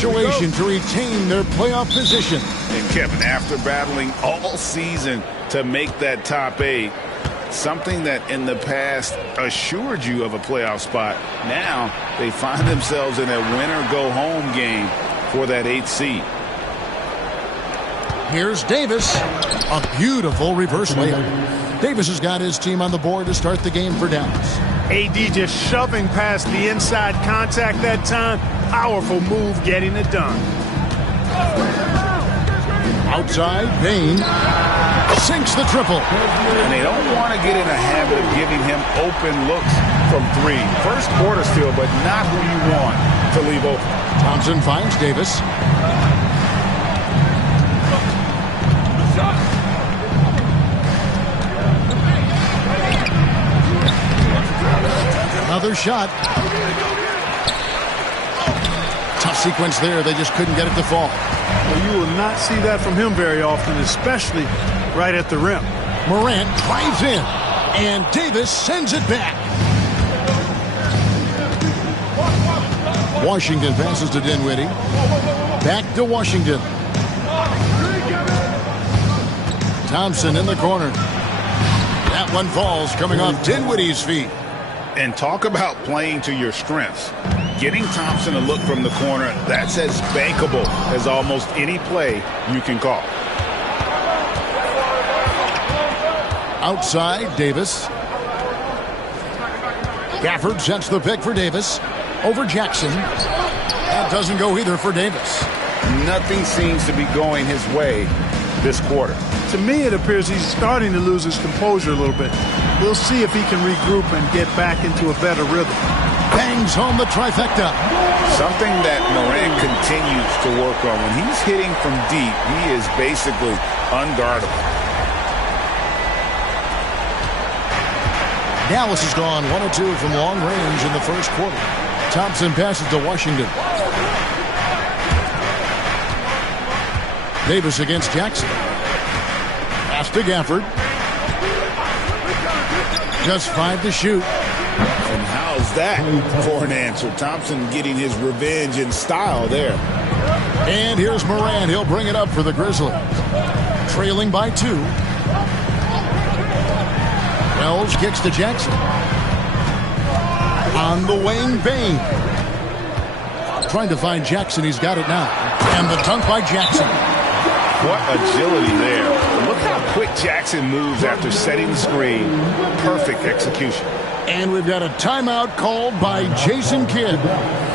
situation to retain their playoff position. And Kevin, after battling all season to make that top 8, something that in the past assured you of a playoff spot, now they find themselves in a winner-go-home game for that 8th seed. Here's Davis. A beautiful reverse layup. Davis has got his team on the board to start the game for Dallas. AD just shoving past the inside contact that time. Powerful move getting it done. Outside, Bane sinks the triple. And they don't want to get in a habit of giving him open looks from 3. First quarter still, but not who you want to leave open. Thompson finds Davis. Another shot. Tough sequence there. They just couldn't get it to fall. Well, you will not see that from him very often, especially right at the rim. Morant drives in, and Davis sends it back. Washington passes to Dinwiddie. Back to Washington. Thompson in the corner. That one falls, coming off Dinwiddie's feet. And talk about playing to your strengths. Getting Thompson to look from the corner, that's as bankable as almost any play you can call. Outside, Davis. Gafford sets the pick for Davis. Over Jackson. That doesn't go either for Davis. Nothing seems to be going his way this quarter. To me, it appears he's starting to lose his composure a little bit. We'll see if he can regroup and get back into a better rhythm. Bangs home the trifecta. Something that Morant continues to work on. When he's hitting from deep, he is basically unguardable. Dallas has gone 1 of 2 from long range in the first quarter. Thompson passes to Washington. Davis against Jackson. Pass to Gafford. Just 5 to shoot. And how's that for an answer? Thompson getting his revenge in style there. And here's Morant. He'll bring it up for the Grizzlies. Trailing by 2. Wells kicks to Jackson. On the wing, Bane. Trying to find Jackson. He's got it now. And the dunk by Jackson. What agility there. Look how quick Jackson moves after setting the screen. Perfect execution. And we've got a timeout called by Jason Kidd.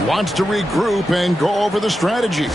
Wants to regroup and go over the strategy.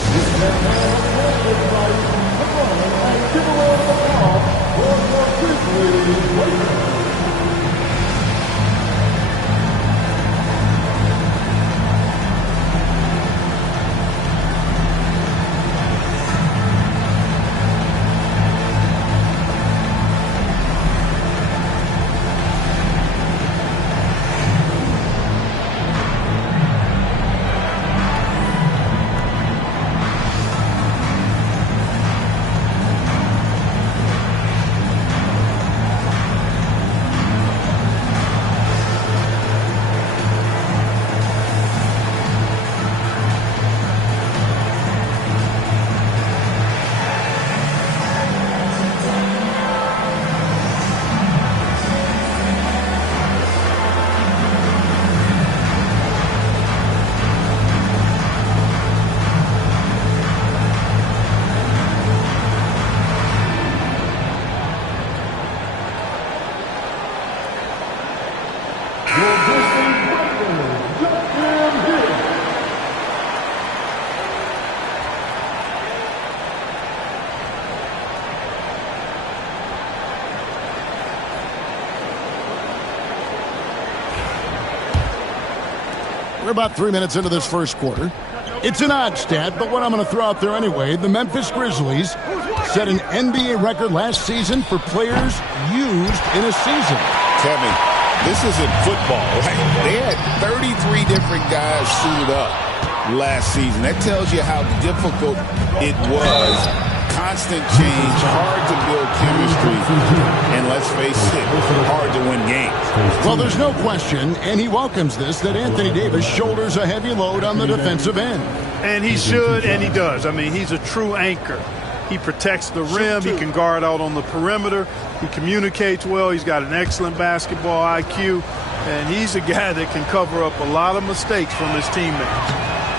We're about 3 minutes into this first quarter. It's an odd stat, but what I'm going to throw out there anyway. The Memphis Grizzlies set an NBA record last season for players used in a season. Kevin, this isn't football, right? They had 33 different guys suited up last season. That tells you how difficult it was constant change, hard to build chemistry, and let's face it, hard to win games. Well, there's no question, and he welcomes this, that Anthony Davis shoulders a heavy load on the defensive end. And he should, and he does. I mean, he's a true anchor. He protects the rim. He can guard out on the perimeter. He communicates well. He's got an excellent basketball IQ. And he's a guy that can cover up a lot of mistakes from his teammates.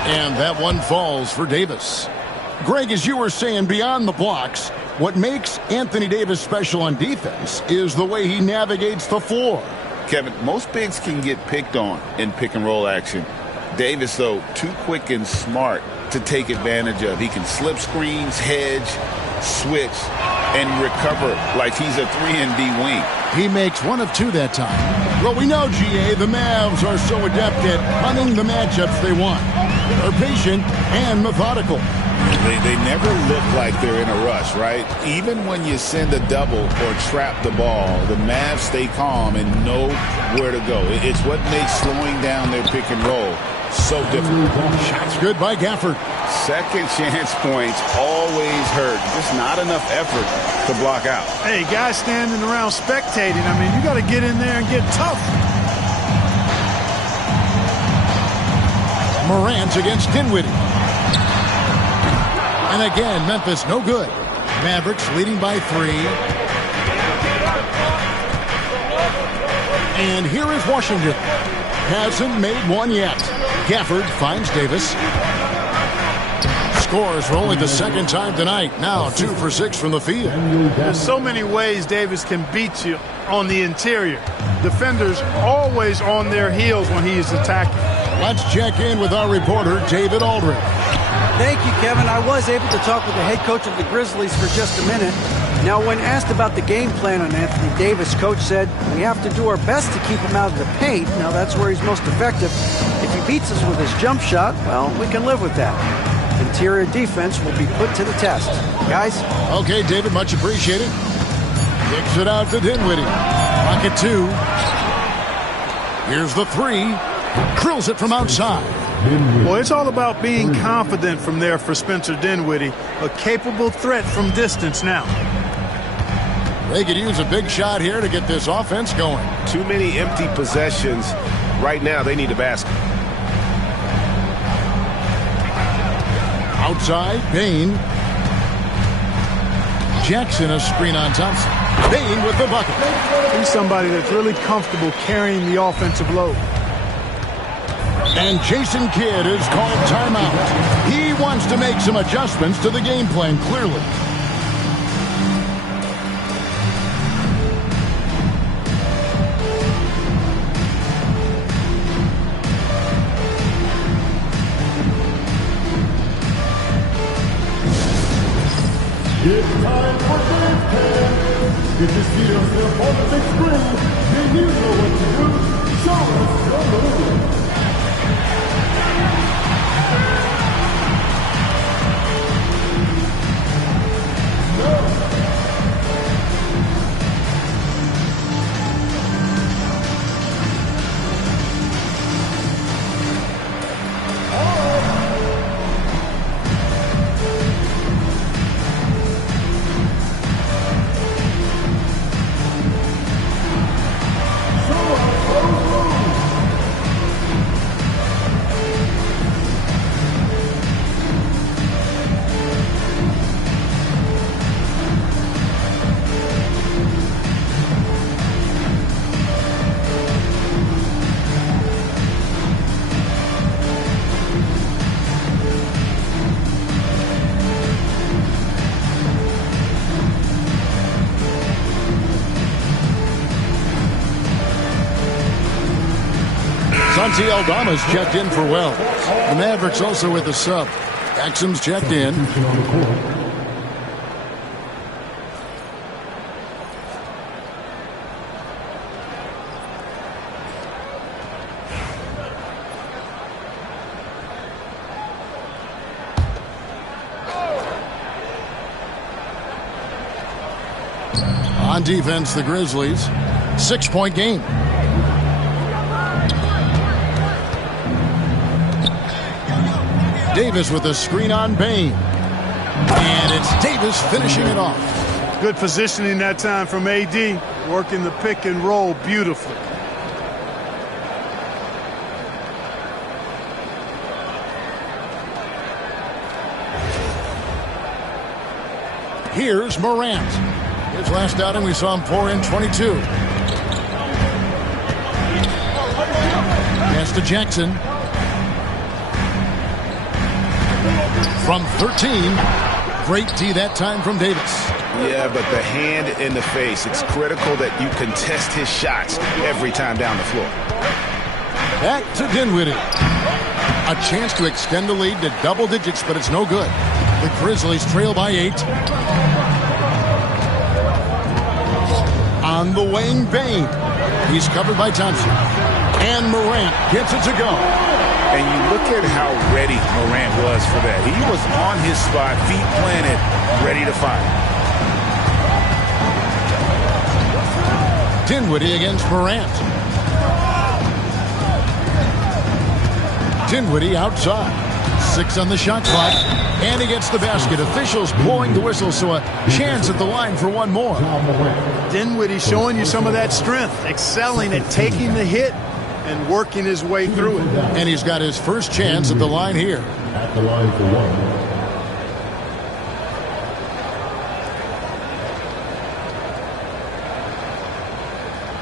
And that one falls for Davis. Greg, as you were saying, beyond the blocks, what makes Anthony Davis special on defense is the way he navigates the floor. Kevin, most bigs can get picked on in pick-and-roll action. Davis, though, too quick and smart to take advantage of. He can slip screens, hedge, switch, and recover like he's a 3-and-D wing. He makes one of two that time. Well, we know, GA, the Mavs are so adept at hunting the matchups they want. They're patient and methodical. They never look like they're in a rush, right? Even when you send a double or trap the ball, the Mavs stay calm and know where to go. It's what makes slowing down their pick and roll so difficult. Shots good by Gafford. Second chance points always hurt. Just not enough effort to block out. Hey, guys standing around spectating, I mean, you got to get in there and get tough. Morant against Dinwiddie. And again, Memphis no good. Mavericks leading by 3. And here is Washington. Hasn't made one yet. Gafford finds Davis. Scores for only the second time tonight. Now 2 for 6 from the field. There's so many ways Davis can beat you on the interior. Defenders always on their heels when he is attacking. Let's check in with our reporter, David Aldridge. Thank you, Kevin. I was able to talk with the head coach of the Grizzlies for just a minute. Now, when asked about the game plan on Anthony Davis, coach said, we have to do our best to keep him out of the paint. Now, that's where he's most effective. If he beats us with his jump shot, well, we can live with that. Interior defense will be put to the test. Guys? Okay, David, much appreciated. Kicks it out to Dinwiddie. Pocket 2. Here's the 3. Drills it from outside. Well, it's all about being confident from there for Spencer Dinwiddie. A capable threat from distance now. They could use a big shot here to get this offense going. Too many empty possessions. Right now, they need a basket. Outside, Bane. Jackson a screen on Thompson. Bane with the bucket. He's somebody that's really comfortable carrying the offensive load. And Jason Kidd is called timeout. He wants to make some adjustments to the game plan, clearly. It's time for game plan. If you see yourself on the big screen, then you know what to do. Show us your move. Santi Aldama's checked in for Wells. The Mavericks also with a sub. Exum's checked in. On defense, the Grizzlies. 6-point game. Davis with a screen on Bane. And it's Davis finishing it off. Good positioning that time from AD. Working the pick and roll beautifully. Here's Morant. His last outing, we saw him pour in 22. Pass to Jackson. From 13. Great D that time from Davis. Yeah, but the hand in the face. It's critical that you contest his shots every time down the floor. Back to Dinwiddie. A chance to extend the lead to double digits, but it's no good. The Grizzlies trail by 8. On the wing, Bane. He's covered by Thompson. And Morant gets it to go. And you look at how ready Morant was for that. He was on his spot, feet planted, ready to fire. Dinwiddie against Morant. Dinwiddie outside. 6 on the shot clock. And he gets the basket. Officials blowing the whistle, so a chance at the line for one more. Dinwiddie showing you some of that strength, excelling at taking the hit and working his way through it. And he's got his first chance at the line here. At the line for one.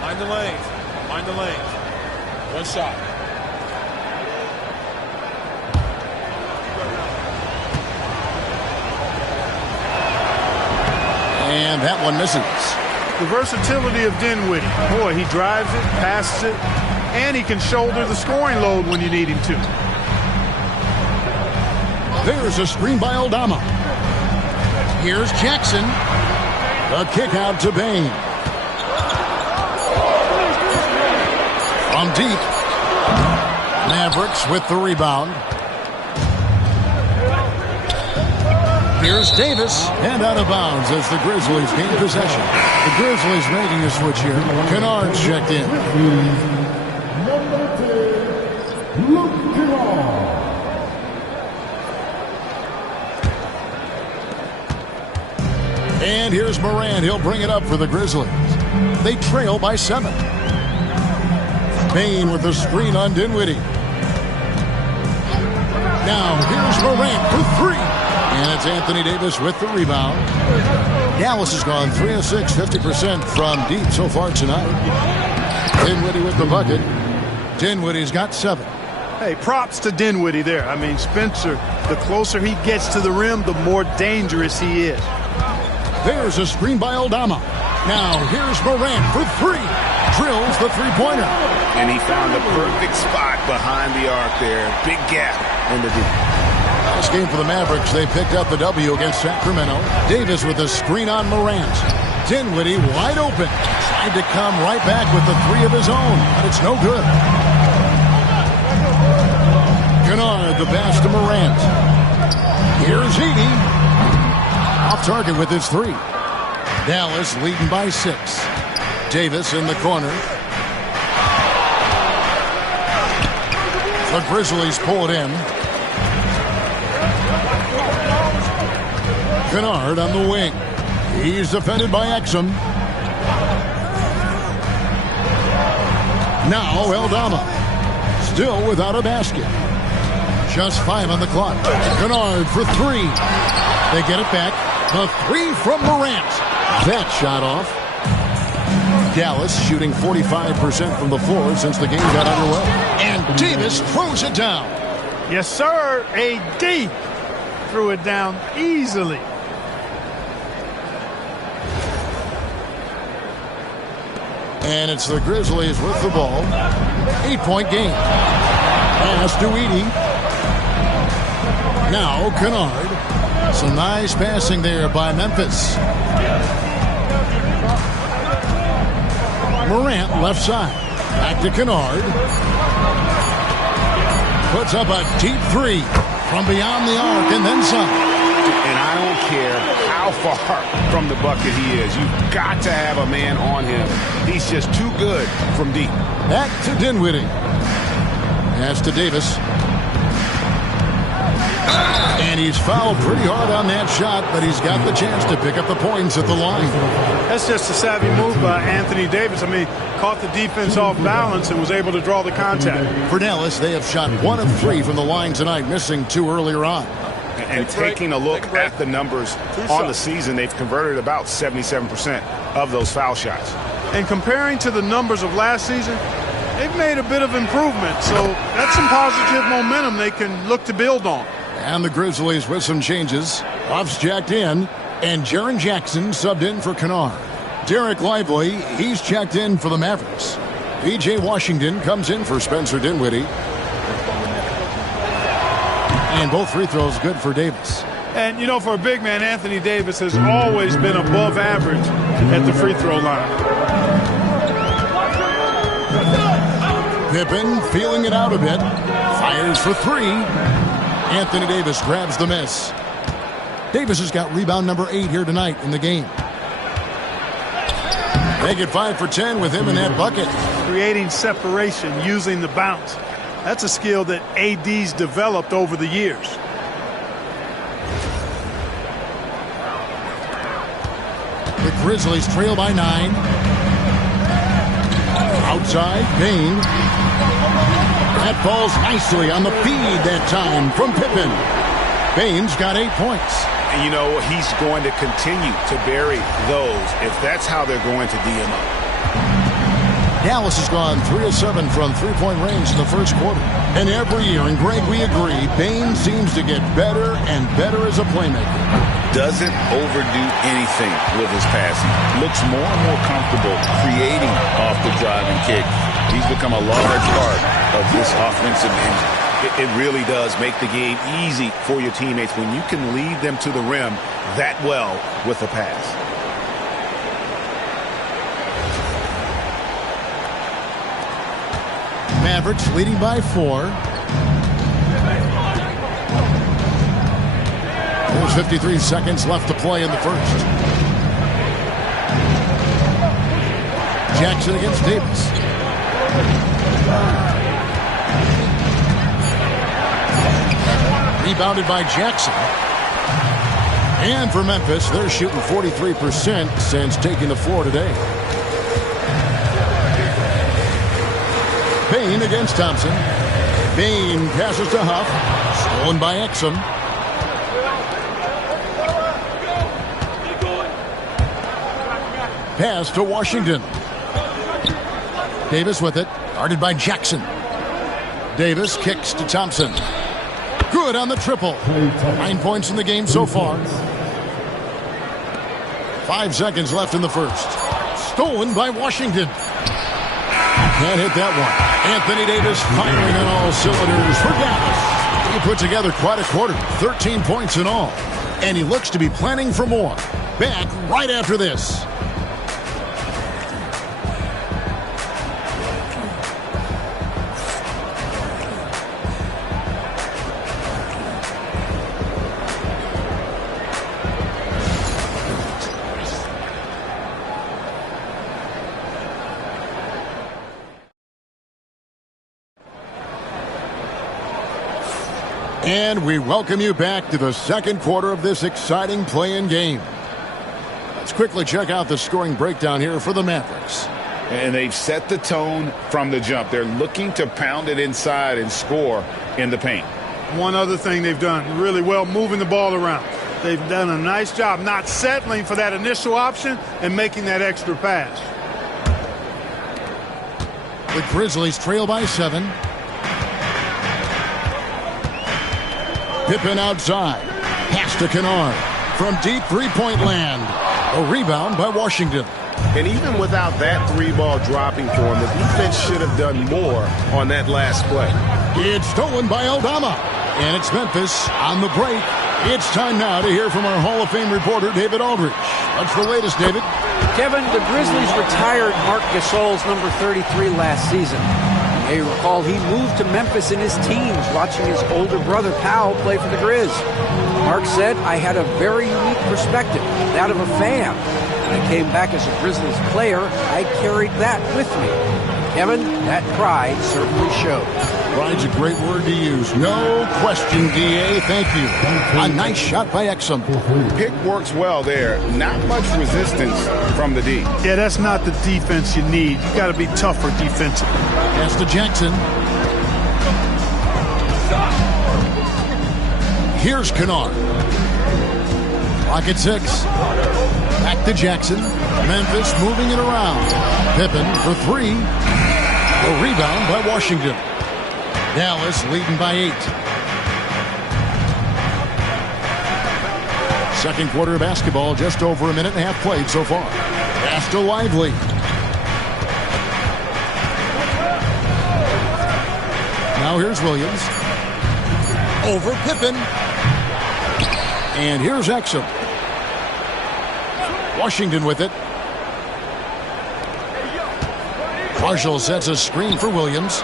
Mind the lanes. Mind the lanes. One shot. And that one misses. The versatility of Dinwiddie. Boy, he drives it, passes it, and he can shoulder the scoring load when you need him to. There's a screen by Aldama. Here's Jackson. A kick out to Bane. From deep. Mavericks with the rebound. Here's Davis, and out of bounds as the Grizzlies gain possession. The Grizzlies making a switch here. Kennard's checked in. Number 10, Luke Kennard. And here's Morant. He'll bring it up for the Grizzlies. They trail by 7. Bane with the screen on Dinwiddie. Now here's Morant for 3. And it's Anthony Davis with the rebound. Dallas has gone 3 of 6, 50% from deep so far tonight. Dinwiddie with the bucket. Dinwiddie's got 7. Hey, props to Dinwiddie there. I mean, Spencer, the closer he gets to the rim, the more dangerous he is. There's a screen by Aldama. Now here's Morant for 3. Drills the three-pointer. And he found the perfect spot behind the arc there. Big gap in the deep. Last game for the Mavericks, they picked up the W against Sacramento. Davis with a screen on Morant. Dinwiddie wide open. Tried to come right back with the 3 of his own, but it's no good. Kennard, the pass to Morant. Here's Edey. Off target with his 3. Dallas leading by 6. Davis in the corner. The Grizzlies pull it in. Kennard on the wing. He's defended by Exum. Now Aldama. Still without a basket. Just 5 on the clock. Kennard for 3. They get it back. The 3 from Morant. That shot off. Dallas shooting 45% from the floor since the game got underway. And Davis throws it down. Yes, sir. AD threw it down easily. And it's the Grizzlies with the ball. 8-point game. Pass to Edey. Now Kennard. Some nice passing there by Memphis. Morant left side. Back to Kennard. Puts up a deep 3 from beyond the arc and then some. And I don't care how far from the bucket he is. You've got to have a man on him. He's just too good from deep. Back to Dinwiddie. Pass to Davis. And he's fouled pretty hard on that shot, but he's got the chance to pick up the points at the line. That's just a savvy move by Anthony Davis. I mean, caught the defense off balance and was able to draw the contact. For Dallas, they have shot 1 of 3 from the line tonight, missing 2 earlier on. And taking a look at the numbers on the season, they've converted about 77% of those foul shots. And comparing to the numbers of last season, they've made a bit of improvement. So that's some positive momentum they can look to build on. And the Grizzlies with some changes. Buffs jacked in, and Jaren Jackson subbed in for Kennard. Derek Lively, he's checked in for the Mavericks. P.J. Washington comes in for Spencer Dinwiddie. And both free throws good for Davis. And, you know, for a big man, Anthony Davis has always been above average at the free throw line. Pippen feeling it out a bit. Fires for 3. Anthony Davis grabs the miss. Davis has got rebound number 8 here tonight in the game. Make it 5 for 10 with him in that bucket. Creating separation using the bounce. That's a skill that AD's developed over the years. The Grizzlies trail by 9. Outside, Bane. That falls nicely on the feed that time from Pippen. Bane's got 8 points. And, you know, he's going to continue to bury those if that's how they're going to D him up. Dallas has gone 3 of 7 from three-point range in the first quarter. And every year, and Greg, we agree, Bane seems to get better and better as a playmaker. Doesn't overdo anything with his passing. Looks more and more comfortable creating off the driving kick. He's become a large part of this offensive engine. It really does make the game easy for your teammates when you can lead them to the rim that well with a pass. Mavericks leading by 4. There's 53 seconds left to play in the first. Jackson against Davis. Rebounded by Jackson. And for Memphis, they're shooting 43% since taking the floor today. Bane against Thompson. Bane passes to Huff. Stolen by Exum. Pass to Washington. Davis with it. Guarded by Jackson. Davis kicks to Thompson. Good on the triple. 9 points in the game so far. 5 seconds left in the first. Stolen by Washington. Can't hit that one. Anthony Davis firing on all cylinders for Dallas. He put together quite a quarter. 13 points in all. And he looks to be planning for more. Back right after this. And we welcome you back to the second quarter of this exciting play-in game. Let's quickly check out the scoring breakdown here for the Mavericks. And they've set the tone from the jump. They're looking to pound it inside and score in the paint. One other thing they've done really well, moving the ball around. They've done a nice job not settling for that initial option and making that extra pass. The Grizzlies trail by 7. Pippen outside. Pass to Kennard. From deep three-point land. A rebound by Washington. And even without that 3-ball dropping for him, the defense should have done more on that last play. It's stolen by Aldama. And it's Memphis on the break. It's time now to hear from our Hall of Fame reporter, David Aldridge. What's the latest, David? Kevin, the Grizzlies retired Marc Gasol's number 33 last season. You may recall he moved to Memphis in his teens, watching his older brother Powell play for the Grizz. Mark said, "I had a very unique perspective, that of a fan. When I came back as a Grizzlies player, I carried that with me." Kevin, that pride certainly showed. Pride's a great word to use. No question, D.A. Thank you. A nice shot by Exum. Pick works well there. Not much resistance from the D. Yeah, that's not the defense you need. You got to be tougher defensively. Pass to Jackson. Here's Kennard. Pocket 6. Back to Jackson. Memphis moving it around. Pippen for 3. A rebound by Washington. Dallas leading by 8. Second quarter of basketball, just over a minute and a half played so far. Pass to Lively. Now here's Williams. Over Pippen. And here's Exum. Washington with it. Marshall sets a screen for Williams.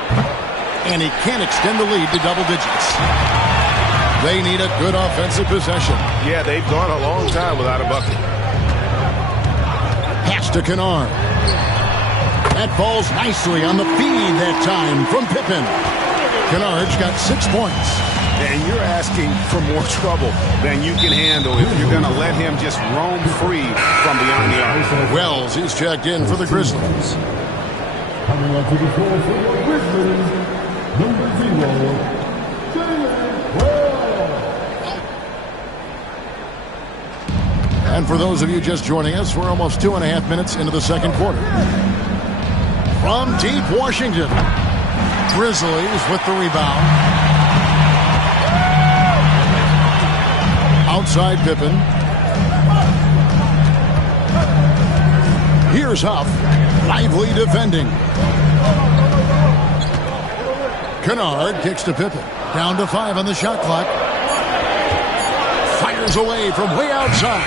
And he can't extend the lead to double digits. They need a good offensive possession. Yeah, they've gone a long time without a bucket. Pass to Kennard. That falls nicely on the feed that time from Pippen. Kennard's got 6 points. And you're asking for more trouble than you can handle if you're going to let him just roam free from beyond the arc. Wells is checked in for the Grizzlies. Coming onto the floor for the Grizzlies, number 0, And for those of you just joining us, we're almost 2.5 minutes into the second quarter. From deep Washington, Grizzlies with the rebound. Outside Pippen. Here's Huff. Lively defending. Kennard kicks to Pippen. Down to 5 on the shot clock. Fires away from way outside.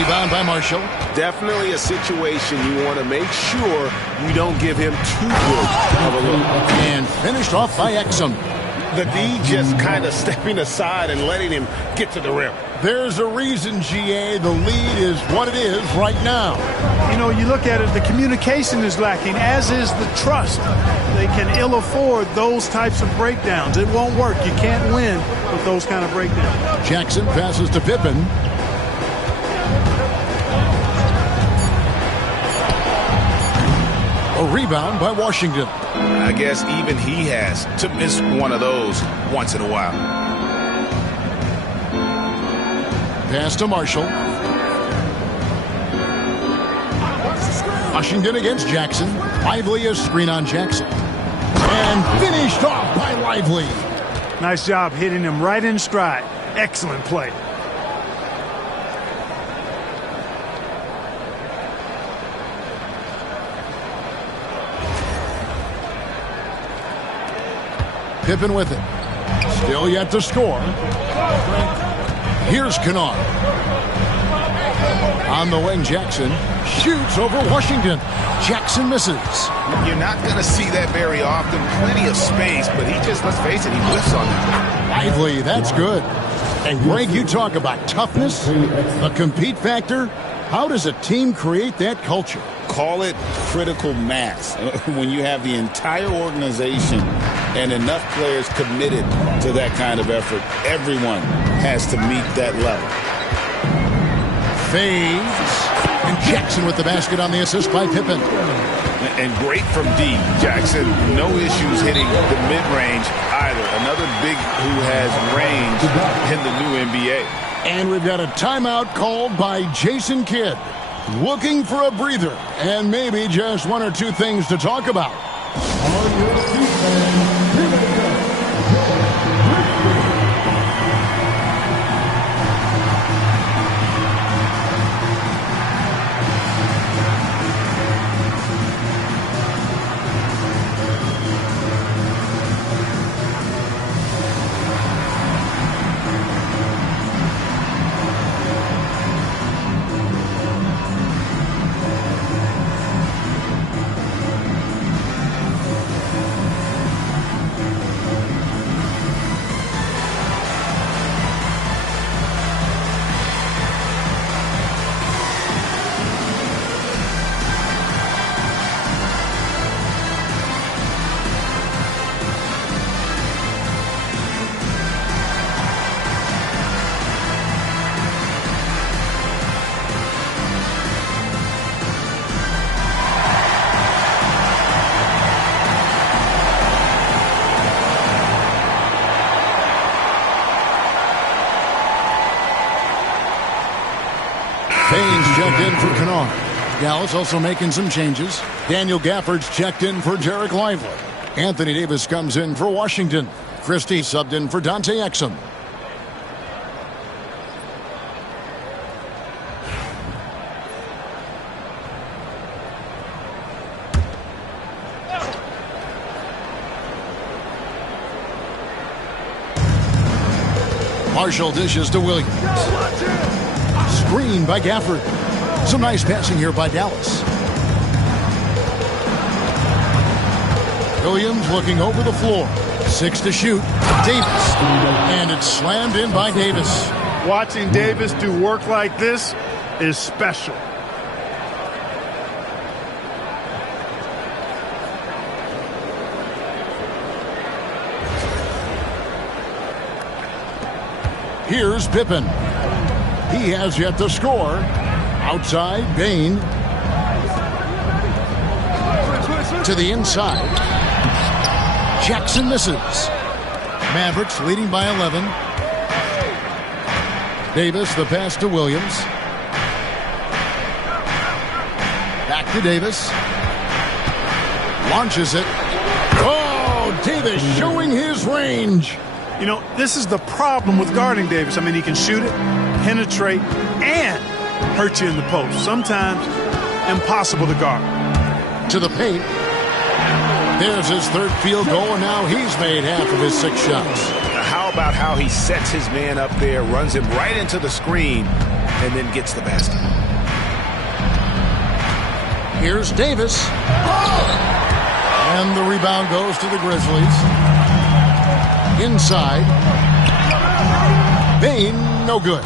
Rebound by Marshall. Definitely a situation you want to make sure you don't give him too good of a look. And finished off by Exum. The D just kind of stepping aside and letting him get to the rim. There's a reason, GA, the lead is what it is right now. You know, you look at it, the communication is lacking, as is the trust. They can ill afford those types of breakdowns. It won't work. You can't win with those kind of breakdowns. Jackson passes to Pippen. A rebound by Washington. I guess even he has to miss one of those once in a while. Pass to Marshall. Washington against Jackson. Lively a screen on Jackson. And finished off by Lively. Nice job hitting him right in stride. Excellent play. Pippen with it. Still yet to score. Here's Kennard. On the wing, Jackson shoots over Washington. Jackson misses. You're not going to see that very often. Plenty of space, but he just, let's face it, he whiffs on it. Lively, that's good. And Greg, you talk about toughness, the compete factor. How does a team create that culture? Call it critical mass. When you have the entire organization and enough players committed to that kind of effort, everyone has to meet that level. Fades. And Jackson with the basket on the assist by Pippen. And great from D. Jackson. No issues hitting the mid-range either. Another big who has range in the new NBA. And we've got a timeout called by Jason Kidd. Looking for a breather and maybe just one or two things to talk about. on your feet, man. Here they come. Baines checked in for Kennard. Dallas also making some changes. Daniel Gafford's checked in for Derek Lively. Anthony Davis comes in for Washington. Christie subbed in for Dante Exum. Marshall dishes to Williams. Screen by Gafford. Some nice passing here by Dallas. Williams looking over the floor. 6 to shoot. Davis. And it's slammed in by Davis. Watching Davis do work like this is special. Here's Pippen. He has yet to score. Outside, Bane. To the inside. Jackson misses. Mavericks leading by 11. Davis, the pass to Williams. Back to Davis. Launches it. Oh, Davis showing his range. You know, this is the problem with guarding Davis. I mean, he can shoot it, penetrate, and hurt you in the post. Sometimes impossible to guard. To the paint. There's his third field goal, and now he's made half of his 6 shots. How about how he sets his man up there, runs him right into the screen, and then gets the basket. Here's Davis. And the rebound goes to the Grizzlies. Inside. Bane, no good.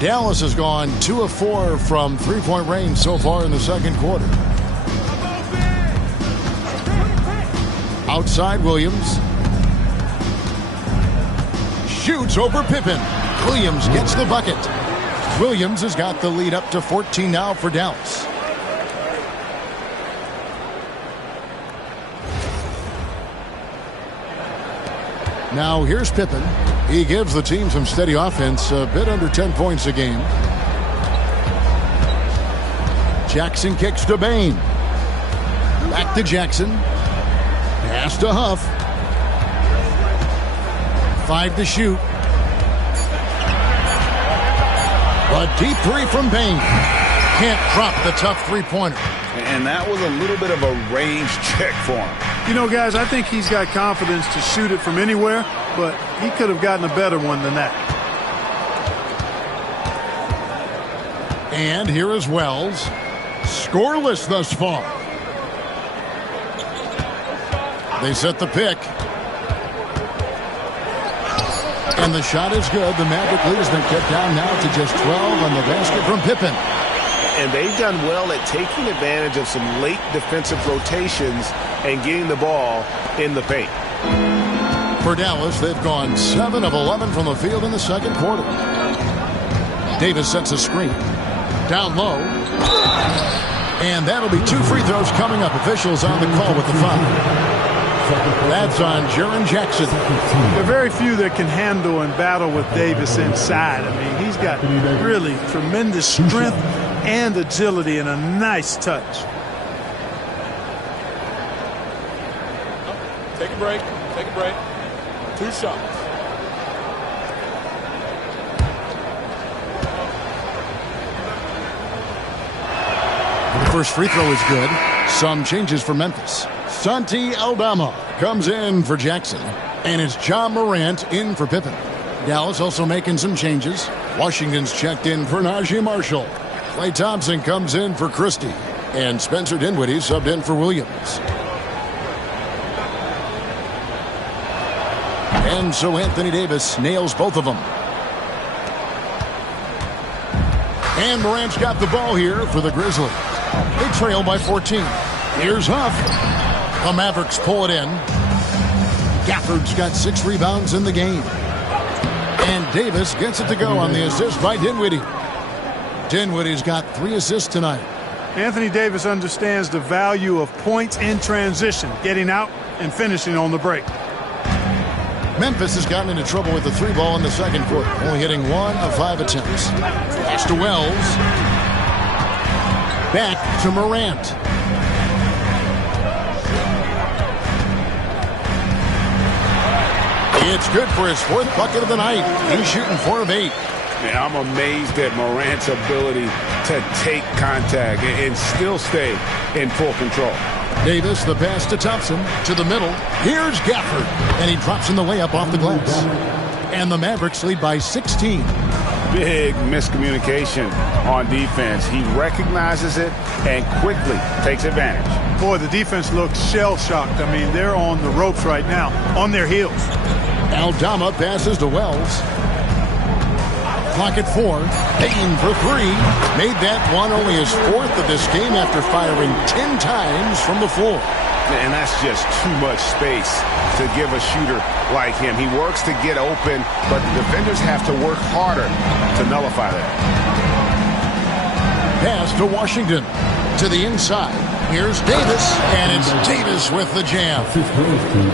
Dallas has gone 2 of 4 from three-point range so far in the second quarter. Outside Williams. Shoots over Pippen. Williams gets the bucket. Williams has got the lead up to 14 now for Dallas. Now here's Pippen. He gives the team some steady offense, a bit under 10 points a game. Jackson kicks to Bane. Back to Jackson. Pass to Huff. 5 to shoot. A deep 3 from Bane. Can't drop the tough three-pointer. And that was a little bit of a range check for him. You know, guys, I think he's got confidence to shoot it from anywhere, but he could have gotten a better one than that. And here is Wells. Scoreless thus far. They set the pick. And the shot is good. The Maverick lead has been kept down now to just 12 on the basket from Pippen. And they've done well at taking advantage of some late defensive rotations and getting the ball in the paint. For Dallas, they've gone 7 of 11 from the field in the second quarter. Davis sets a screen. Down low. And that'll be 2 free throws coming up. Officials on the call with the foul. That's on Jaren Jackson. There are very few that can handle and battle with Davis inside. I mean, he's got really tremendous strength and agility and a nice touch. Take a break. Take a break. 2 shots. The first free throw is good. Some changes for Memphis. Santi Aldama comes in for Jackson. And it's jamorant in for Pippen. Dallas also making some changes. Washington's checked in for Najee Marshall. Klaythompson comes in for Christie. And Spencer Dinwiddie subbed in for Williams. And so Anthony Davis nails both of them. And Morant's got the ball here for the Grizzlies. They trail by 14. Here's Huff. The Mavericks pull it in. Gafford's got 6 rebounds in the game. And Davis gets it to go on the assist by Dinwiddie. Dinwiddie's got 3 assists tonight. Anthony Davis understands the value of points in transition, getting out and finishing on the break. Memphis has gotten into trouble with the 3 ball in the second quarter, only hitting 1 of 5 attempts. Pass to Wells. Back to Morant. It's good for his 4th bucket of the night. He's shooting 4 of 8. Man, I'm amazed at Morant's ability to take contact and still stay in full control. Davis, the pass to Thompson, to the middle. Here's Gafford, and he drops in the layup off the glass. And the Mavericks lead by 16. Big miscommunication on defense. He recognizes it and quickly takes advantage. Boy, the defense looks shell-shocked. I mean, they're on the ropes right now, on their heels. Aldama passes to Wells. Clock at 4. Payton for 3. Made that one only his 4th of this game after firing 10 times from the floor. And that's just too much space to give a shooter like him. He works to get open, but the defenders have to work harder to nullify that. Pass to Washington. To the inside. Here's Davis, and it's Davis with the jam.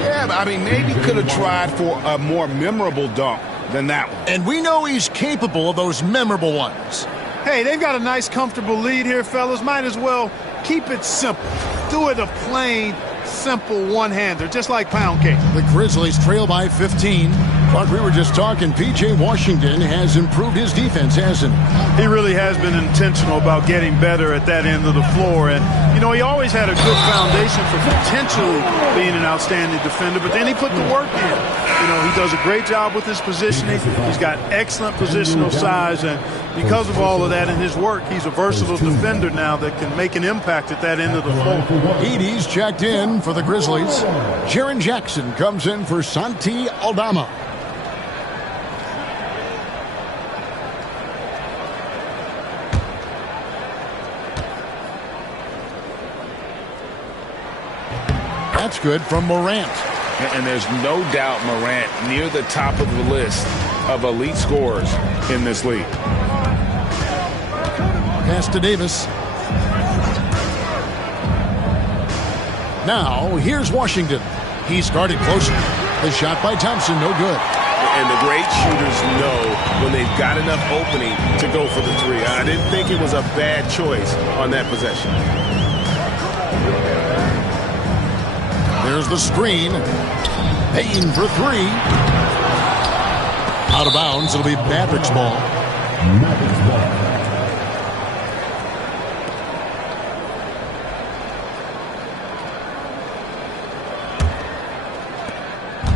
Yeah, I mean, maybe could have tried for a more memorable dunk than that one. And we know he's capable of those memorable ones. Hey, they've got a nice, comfortable lead here, fellas. Might as well keep it simple. Do it a plain, simple one-hander, just like pound cake. The Grizzlies trail by 15. But we were just talking, P.J. Washington has improved his defense, hasn't he? He really has been intentional about getting better at that end of the floor. And, you know, he always had a good foundation for potentially being an outstanding defender, but then he put the work in. You know, he does a great job with his positioning. He's got excellent positional size, and because of all of that in his work, he's a versatile defender now that can make an impact at that end of the floor. Edey's checked in for the Grizzlies. Jaren Jackson comes in for Santi Aldama. That's good from Morant. And there's no doubt Morant near the top of the list of elite scorers in this league. Pass to Davis. Now, here's Washington. He's guarded closer. The shot by Thompson, no good. And the great shooters know when they've got enough opening to go for the 3. I didn't think it was a bad choice on that possession. There's the screen. Payton for 3. Out of bounds. It'll be Mavericks ball. Mavericks ball.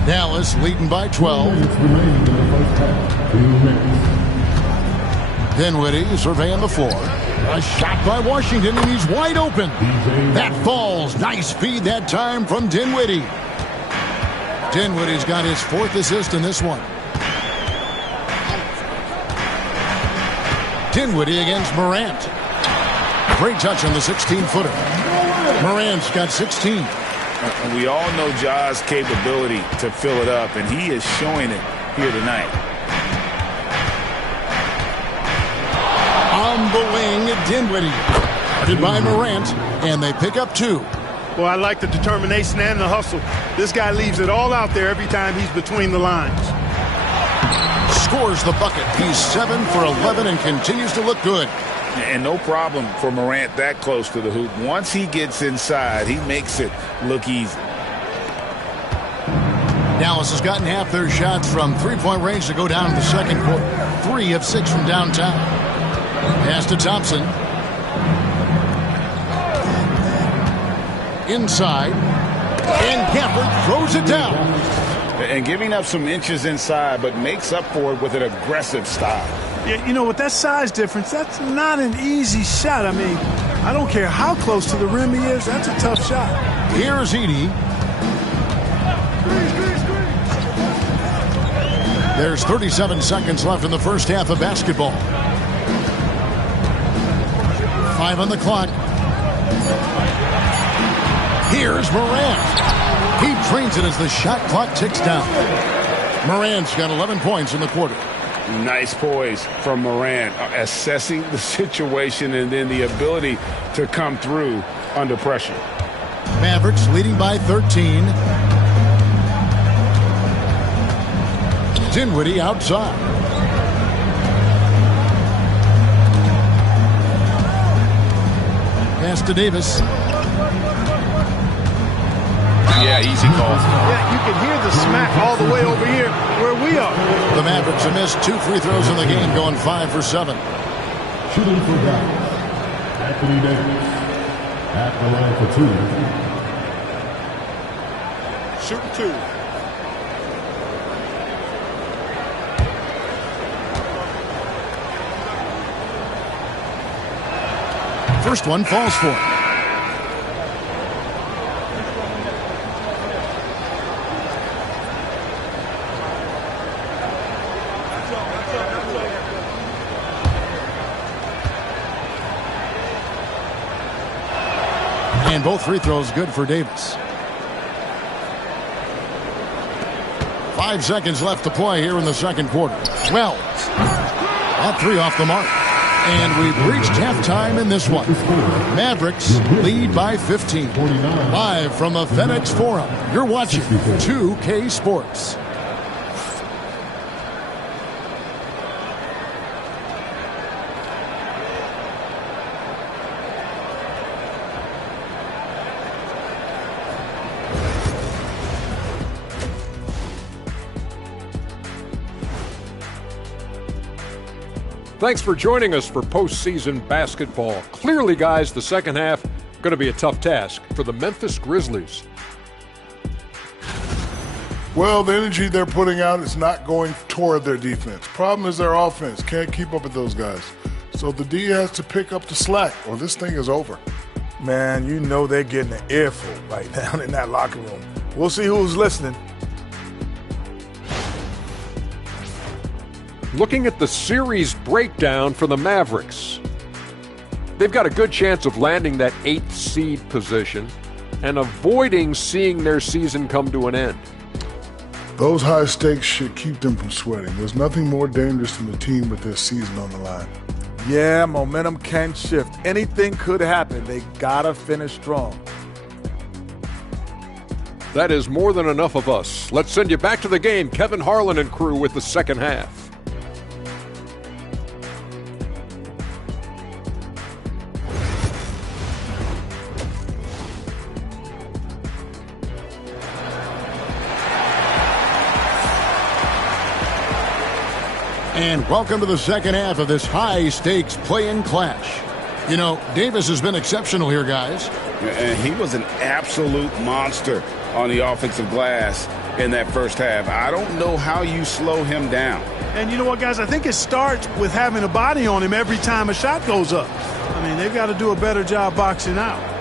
Dallas leading by 12. Dinwiddie surveying the floor. A shot by Washington, and he's wide open. That falls. Nice feed that time from Dinwiddie. Dinwiddie's got his 4th assist in this one. Dinwiddie against Morant. Great touch on the 16-footer. Morant's got 16. We all know Ja's capability to fill it up, and he is showing it here tonight. On the wing, Dinwiddie. Guarded by Morant, and they pick up 2. Well, I like the determination and the hustle. This guy leaves it all out there every time he's between the lines. Scores the bucket. He's 7 for 11 and continues to look good. And no problem for Morant that close to the hoop. Once he gets inside, he makes it look easy. Dallas has gotten half their shots from 3-point range to go down in the second quarter. 3 of 6 from downtown. Pass to Thompson. Inside. And Gafford throws it down. And giving up some inches inside, but makes up for it with an aggressive style. Yeah, you know, with that size difference, that's not an easy shot. I mean, I don't care how close to the rim he is. That's a tough shot. Here's Edey. There's 37 seconds left in the first half of basketball. 5 on the clock. Here's Morant. He drains it as the shot clock ticks down. Morant's got 11 points in the quarter. Nice poise from Morant, assessing the situation and then the ability to come through under pressure. Mavericks leading by 13. Dinwiddie outside. Pass to Davis. Yeah, easy call. Yeah, you can hear the smack all the way over here where we are. The Mavericks have missed 2 free throws in the game, going 5 for 7. Shooting for Dallas, Anthony Davis. At the line for 2. Shooting 2. First one falls for him. And both free throws good for Davis. 5 seconds left to play here in the second quarter. Well, all 3 off the mark. And we've reached halftime in this one. Mavericks lead by 15. Live from the FedEx Forum, you're watching 2K Sports. Thanks for joining us for postseason basketball. Clearly, guys, the second half going to be a tough task for the Memphis Grizzlies. Well, the energy they're putting out is not going toward their defense. Problem is their offense can't keep up with those guys. So the D has to pick up the slack or this thing is over. Man, you know they're getting an earful right now in that locker room. We'll see who's listening. Looking at the series breakdown for the Mavericks, they've got a good chance of landing that 8th seed position and avoiding seeing their season come to an end. Those high stakes should keep them from sweating. There's nothing more dangerous than a team with their season on the line. Yeah, momentum can shift. Anything could happen. They gotta finish strong. That is more than enough of us. Let's send you back to the game. Kevin Harlan and crew with the second half. And welcome to the second half of this high-stakes play-in clash. You know, Davis has been exceptional here, guys. And he was an absolute monster on the offensive glass in that first half. I don't know how you slow him down. And you know what, guys? I think it starts with having a body on him every time a shot goes up. I mean, they've got to do a better job boxing out.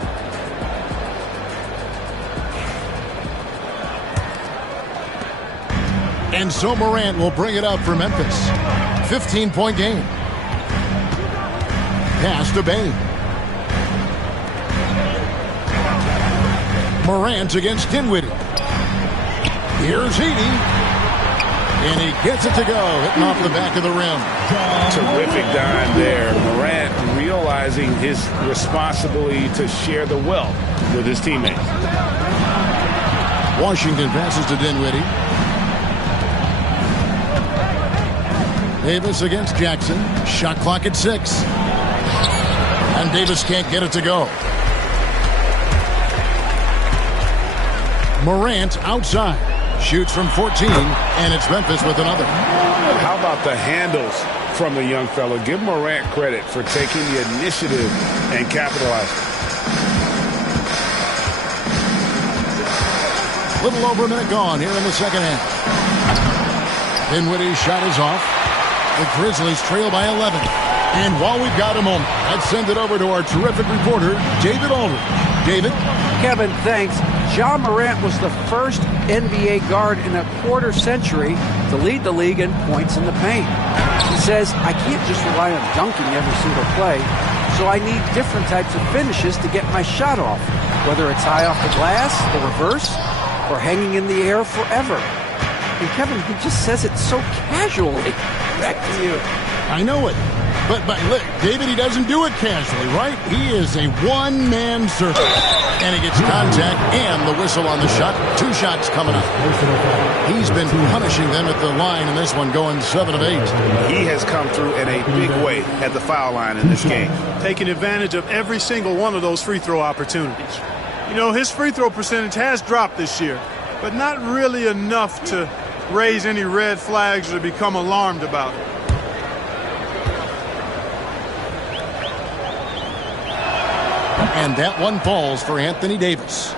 And so Morant will bring it up for Memphis. 15-point game. Pass to Bane. Morant against Dinwiddie. Here's Edey. And he gets it to go, hitting off the back of the rim. Terrific dime there. Morant realizing his responsibility to share the wealth with his teammates. Washington passes to Dinwiddie. Davis against Jackson. Shot clock at 6. And Davis can't get it to go. Morant outside. Shoots from 14, and it's Memphis with another. How about the handles from the young fella? Give Morant credit for taking the initiative and capitalizing. Little over a minute gone here in the second half. Dinwiddie's shot is off. The Grizzlies trail by 11. And while we've got a moment, let's send it over to our terrific reporter, David Aldridge. David? Kevin, thanks. Jamorant was the first NBA guard in a quarter century to lead the league in points in the paint. He says, I can't just rely on dunking every single play, so I need different types of finishes to get my shot off, whether it's high off the glass, the reverse, or hanging in the air forever. And Kevin, he just says it so casually. Back to you. I know it. But look, David, he doesn't do it casually, right? He is a one-man circus. And he gets contact and the whistle on the shot. 2 shots coming up. He's been punishing them at the line in this one, going 7 of 8. He has come through in a big way at the foul line in this game. Taking advantage of every single one of those free throw opportunities. You know, his free throw percentage has dropped this year, but not really enough to raise any red flags or become alarmed about it. And that one falls for Anthony Davis.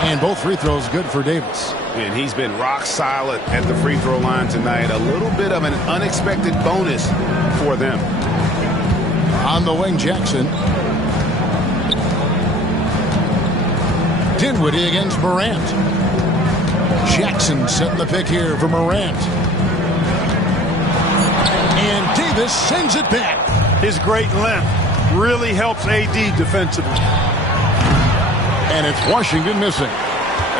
And both free throws good for Davis. And he's been rock solid at the free throw line tonight. A little bit of an unexpected bonus for them. On the wing, Jackson. Dinwiddie against Morant. Jackson setting the pick here for Morant. And Davis sends it back. His great length really helps AD defensively. And it's Washington missing.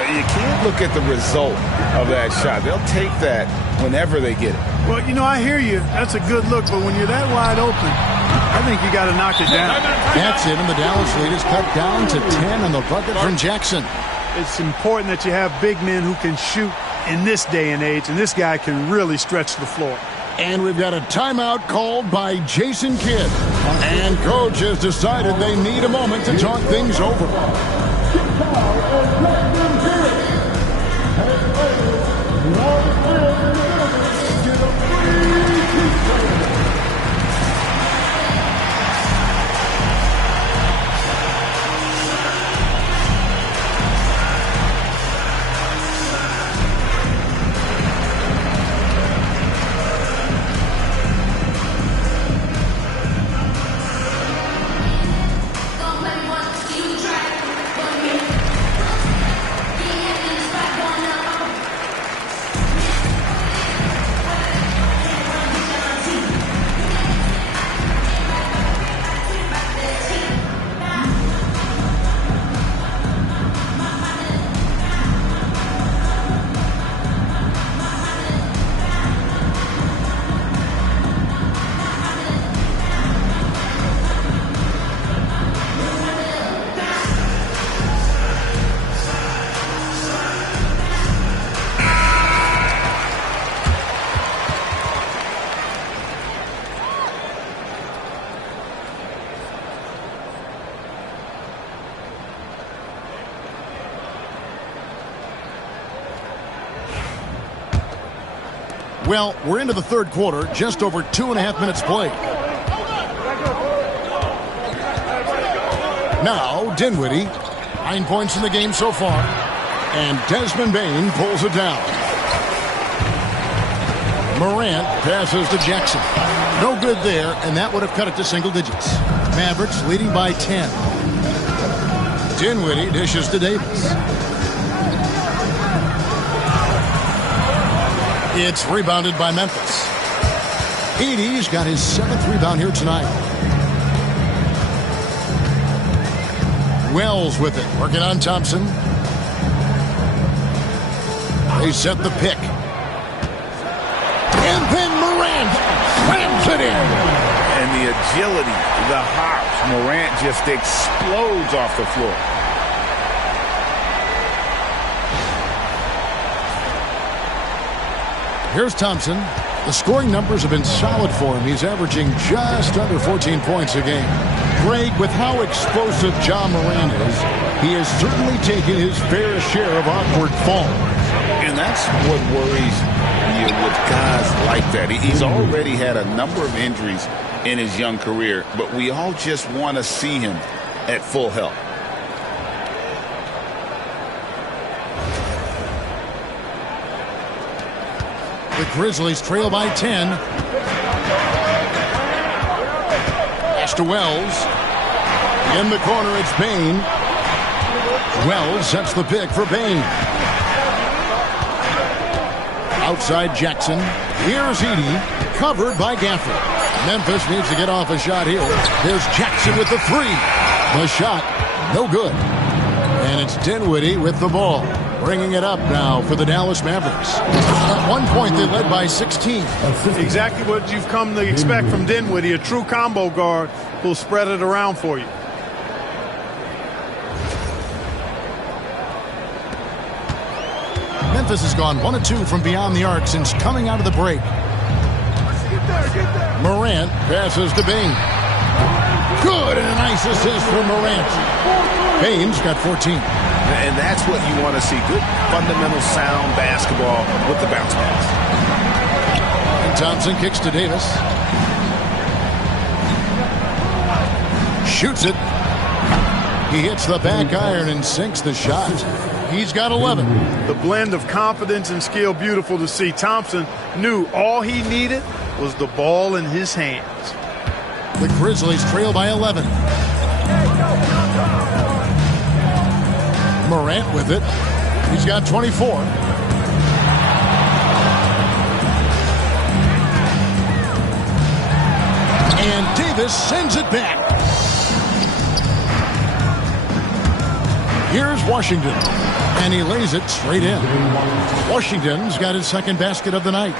You can't look at the result of that shot. They'll take that whenever they get it. Well, you know, I hear you. That's a good look, but when you're that wide open, I think you got to knock it down. That's it, and the Dallas lead is cut down to 10 on the bucket from Jackson. It's important that you have big men who can shoot in this day and age, and this guy can really stretch the floor. And we've got a timeout called by Jason Kidd. And coach has decided they need a moment to talk things over. Well, we're into the third quarter, just over 2.5 minutes played. Now, Dinwiddie, 9 points in the game so far. And Desmond Bane pulls it down. Morant passes to Jackson. No good there, and that would have cut it to single digits. Mavericks leading by 10. Dinwiddie dishes to Davis. It's rebounded by Memphis. Edey's got his 7th rebound here tonight. Wells with it, working on Thompson. They set the pick. And then Morant slams it in. And the agility, the hops, Morant just explodes off the floor. Here's Thompson. The scoring numbers have been solid for him. He's averaging just under 14 points a game. Greg, with how explosive Jamorant is, he has certainly taken his fair share of awkward falls. And that's what worries you with guys like that. He's already had a number of injuries in his young career, but we all just want to see him at full health. The Grizzlies trail by 10. Pass to Wells. In the corner, it's Bane. Wells sets the pick for Bane. Outside Jackson. Here's Edey, covered by Gafford. Memphis needs to get off a shot here. There's Jackson with the three. The shot, no good. And it's Dinwiddie with the ball. Bringing it up now for the Dallas Mavericks. At one point, they led by 16. Exactly what you've come to expect from Dinwiddie, a true combo guard who'll spread it around for you. Memphis has gone 1 of 2 from beyond the arc since coming out of the break. Morant passes to Bane. Good, and a nice assist from Morant. Bane's got 14. And that's what you want to see. Good, fundamental, sound basketball with the bounce pass. And Thompson kicks to Davis. Shoots it. He hits the back iron and sinks the shot. He's got 11. The blend of confidence and skill, beautiful to see. Thompson knew all he needed was the ball in his hands. The Grizzlies trail by 11. Morant with it. He's got 24. And Davis sends it back. Here's Washington. And he lays it straight in. Washington's got his second basket of the night.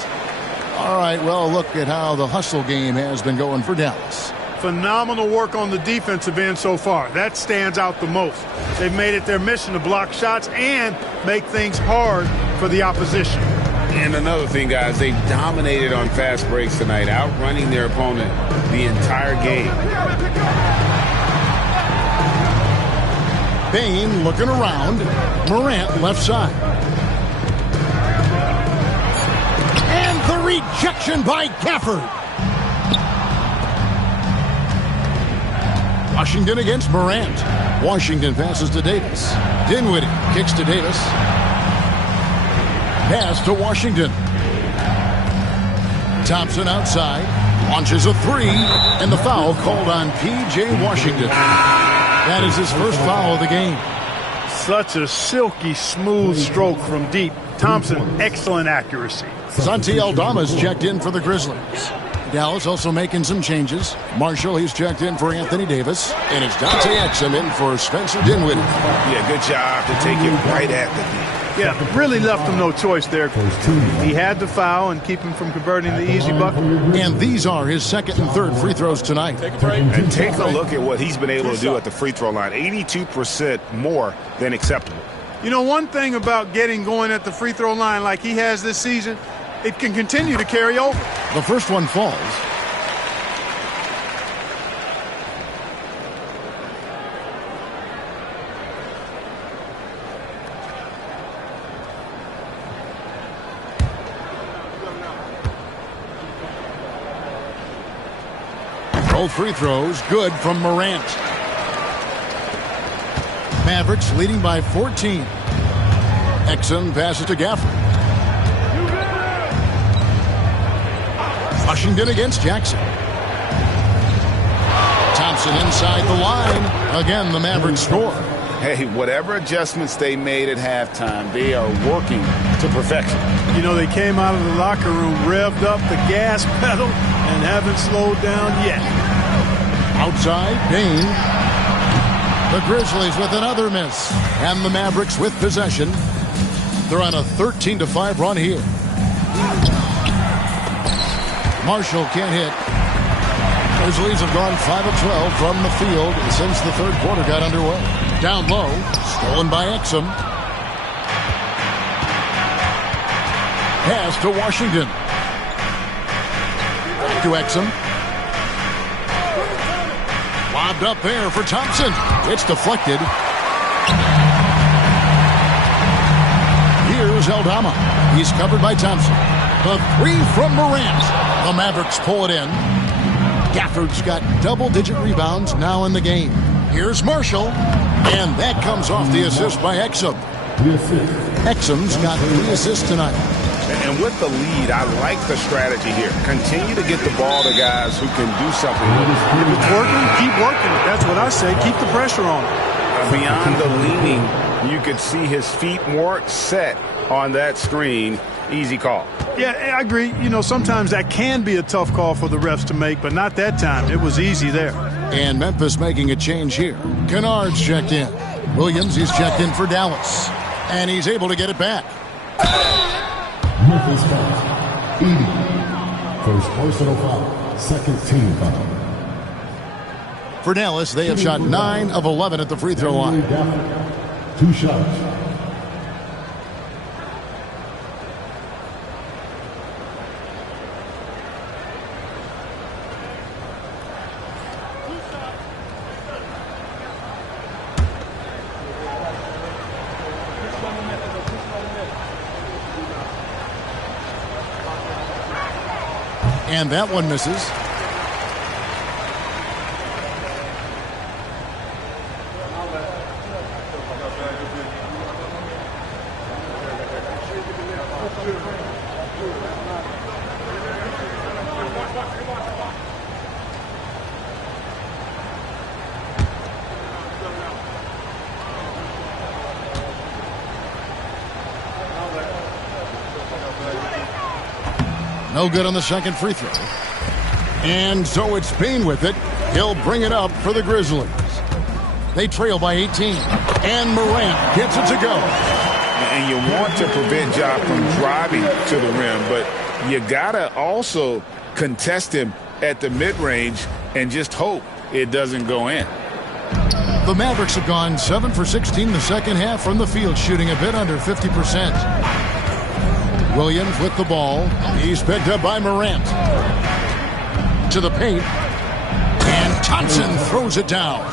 All right, well, look at how the hustle game has been going for Dallas. Phenomenal work on the defensive end so far. That stands out the most. They've made it their mission to block shots and make things hard for the opposition. And another thing, guys, they've dominated on fast breaks tonight, outrunning their opponent the entire game. Bane looking around. Morant left side. And the rejection by Gafford. Washington against Morant. Washington passes to Davis. Dinwiddie kicks to Davis. Pass to Washington. Thompson outside. Launches a three. And the foul called on P.J. Washington. That is his first foul of the game. Such a silky, smooth stroke from deep. Thompson, excellent accuracy. Santi Aldama's checked in for the Grizzlies. Dallas also making some changes. Marshall, he's checked in for Anthony Davis. And it's Dante Exum in for Spencer Dinwiddie. Yeah, good job to take it right at the knee. Yeah, really left him no choice there. He had to foul and keep him from converting the easy bucket. And these are his second and third free throws tonight. And take a look at what he's been able to do at the free throw line. 82% more than acceptable. You know, one thing about getting going at the free throw line like he has this season, it can continue to carry over. The first one falls. Both free throws good from Morant. Mavericks leading by 14. Exum passes to Gafford. Washington against Jackson. Thompson inside the line. Again, the Mavericks score. Hey, whatever adjustments they made at halftime, they are working to perfection. You know, they came out of the locker room, revved up the gas pedal, and haven't slowed down yet. Outside, Bane. The Grizzlies with another miss. And the Mavericks with possession. They're on a 13-5 run here. Marshall can't hit. Grizzlies have gone 5 of 12 from the field since the third quarter got underway. Down low, stolen by Exum. Pass to Washington. Back to Exum. Lobbed up there for Thompson. It's deflected. Here's Aldama. He's covered by Thompson. The three from Morant. The Mavericks pull it in. Gafford's got double-digit rebounds now in the game. Here's Marshall. And that comes off the assist by Exum. Exum's got 3 assists tonight. And with the lead, I like the strategy here. Continue to get the ball to guys who can do something with it. If it's working, keep working it. That's what I say. Keep the pressure on it. Beyond the leaning, you could see his feet more set on that screen. easy call. Yeah, I agree. You know, sometimes that can be a tough call for the refs to make, but not that time. It was easy there. And Memphis making a change here. Kennard's checked in. Williams, he's checked in for Dallas. And he's able to get it back. Memphis foul. 80. First personal foul. Second team foul. For Dallas, they have shot 9 of 11 at the free throw line. 2 shots. And that one misses. No good on the second free throw. And so it's Bane with it. He'll bring it up for the Grizzlies. They trail by 18. And Morant gets it to go. And you want to prevent Ja from driving to the rim, but you got to also contest him at the mid-range and just hope it doesn't go in. The Mavericks have gone 7 for 16 the second half from the field, shooting a bit under 50%. Williams with the ball. He's picked up by Morant. To the paint. And Thompson throws it down.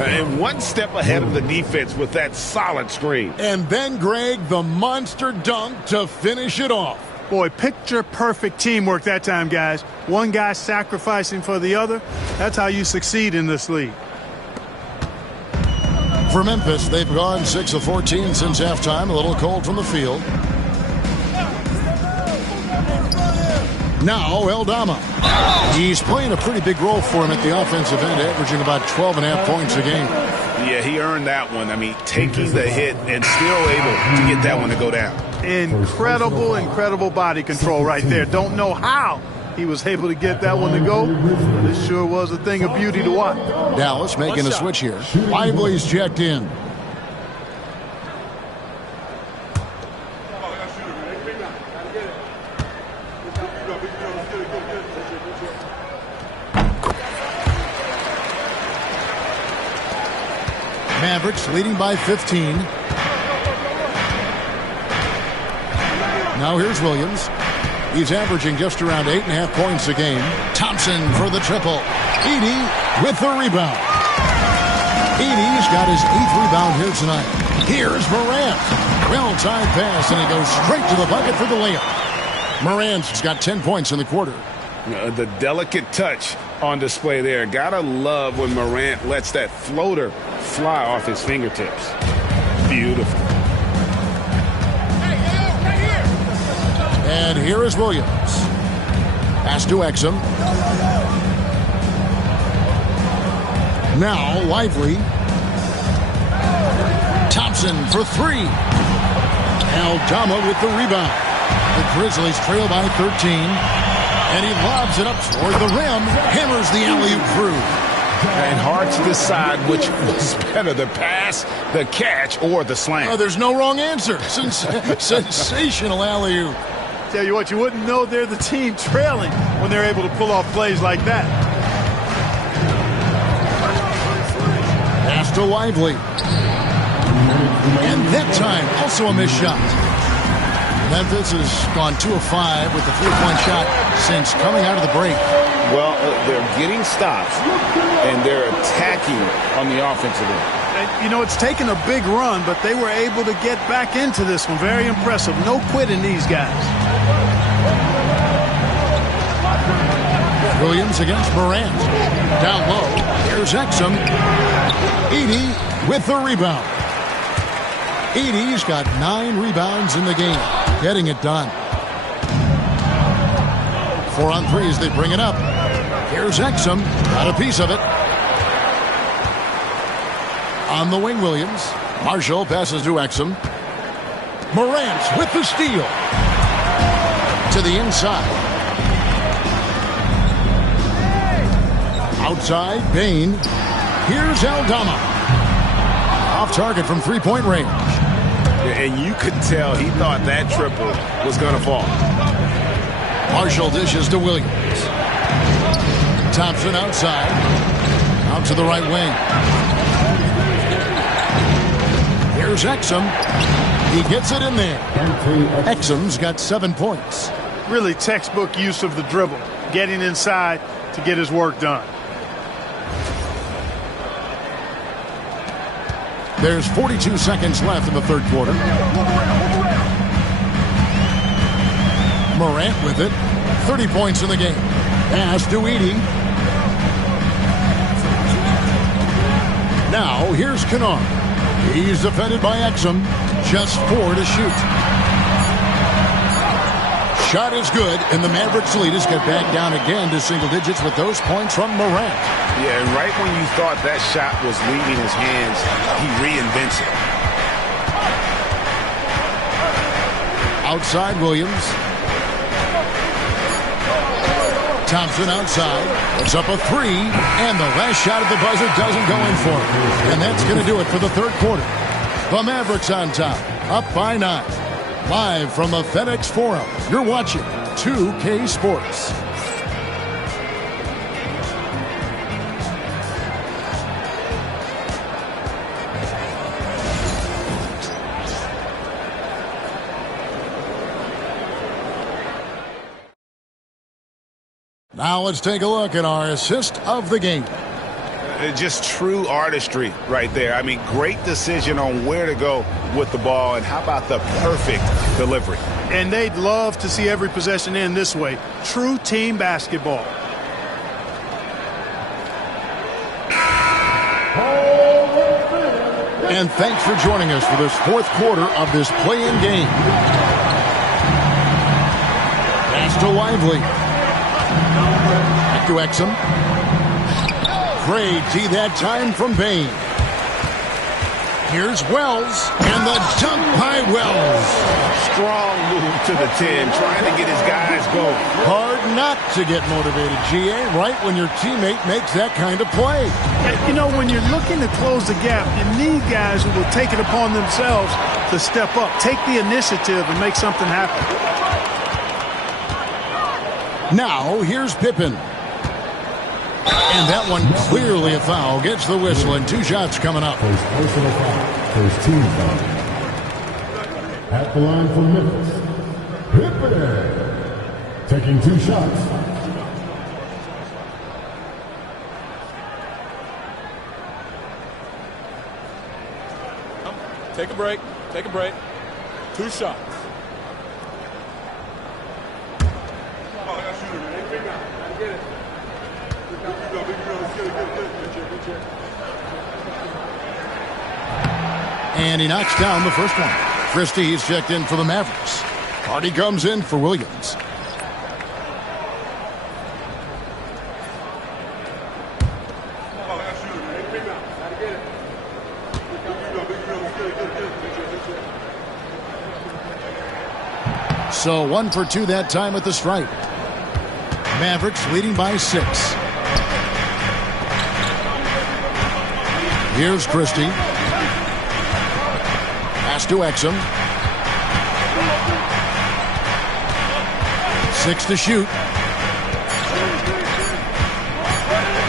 And one step ahead of the defense with that solid screen. And then, Greg, the monster dunk to finish it off. Boy, picture-perfect teamwork that time, guys. One guy sacrificing for the other. That's how you succeed in this league. For Memphis, they've gone 6 of 14 since halftime. A little cold from the field. Now, Eldama. He's playing a pretty big role for him at the offensive end, averaging about 12.5 points a game. Yeah, he earned that one. I mean, taking the hit and still able to get that one to go down. Incredible body control right there. Don't know how he was able to get that one to go, but it sure was a thing of beauty to watch. Dallas making a switch here. Lively's checked in. Mavericks leading by 15. Now here's Williams. He's averaging just around 8.5 points a game. Thompson for the triple. Edey with the rebound. Edey's got his 8th rebound here tonight. Here's Morant. Well-timed pass, and he goes straight to the bucket for the layup. Morant's got 10 points in the quarter. The delicate touch on display there. Gotta love when Morant lets that floater fly off his fingertips. Beautiful. And here is Williams. Pass to Exum. Now Lively. Thompson for 3. Eldama with the rebound. The Grizzlies trail by 13. And he lobs it up toward the rim. Hammers the alley-oop through. And hard to decide which was better, the pass, the catch, or the slam. Oh, there's no wrong answer. Sensational alley-oop. Tell you what, you wouldn't know they're the team trailing when they're able to pull off plays like that. Pass to Lively. And that time, also a missed shot. Memphis has gone 2 of 5 with the 3-point shot since coming out of the break. Well, they're getting stops, and they're attacking on the offensive end. And, you know, it's taken a big run, but they were able to get back into this one. Very impressive. No quitting these guys. Williams against Morant. Down low. Here's Exum. Edey with the rebound. Edey's got 9 rebounds in the game. Getting it done. 4 on 3 as they bring it up. Here's Exum. Got a piece of it. On the wing, Williams. Marshall passes to Exum. Morant with the steal. To the inside. Outside, Bane. Here's Aldama. Off target from three-point range. And you could tell he thought that triple was going to fall. Marshall dishes to Williams. Thompson outside. Out to the right wing. Here's Exum. He gets it in there. Exum's got 7 points. Really textbook use of the dribble. Getting inside to get his work done. There's 42 seconds left in the third quarter. Morant with it. 30 points in the game. Pass to Edey. Now here's Kennard. He's defended by Exum. Just 4 to shoot. Shot is good, and the Mavericks lead has got back down again to single digits with those points from Morant. Yeah, and right when you thought that shot was leaving his hands, he reinvents it. Outside Williams. Thompson outside. Puts up a 3, and the last shot at the buzzer doesn't go in for him. And that's going to do it for the third quarter. The Mavericks on top, up by 9. Live from the FedEx Forum, you're watching 2K Sports. Now let's take a look at our assist of the game. Just true artistry right there. I mean, great decision on where to go with the ball, and how about the perfect delivery? And they'd love to see every possession end this way. True team basketball. And thanks for joining us for this fourth quarter of this play-in game. Pass to Lively. Back to Exum. Great D that time from Bane. Here's Wells, and the dunk by Wells. Strong move to the 10, trying to get his guys going. Hard not to get motivated, GA, right when your teammate makes that kind of play. You know, when you're looking to close the gap, you need guys who will take it upon themselves to step up, take the initiative, and make something happen. Now, here's Pippen. And that one clearly a foul. Gets the whistle, and 2 shots coming up. First personal foul. First team foul. At the line for Memphis, Pippen taking 2 shots. Take a break. Take a break. 2 shots. And he knocks down the first one. Christie is checked in for the Mavericks. Hardy comes in for Williams. So 1 for 2 that time at the stripe. Mavericks leading by 6. Here's Christie. Pass to Exum. 6 to shoot.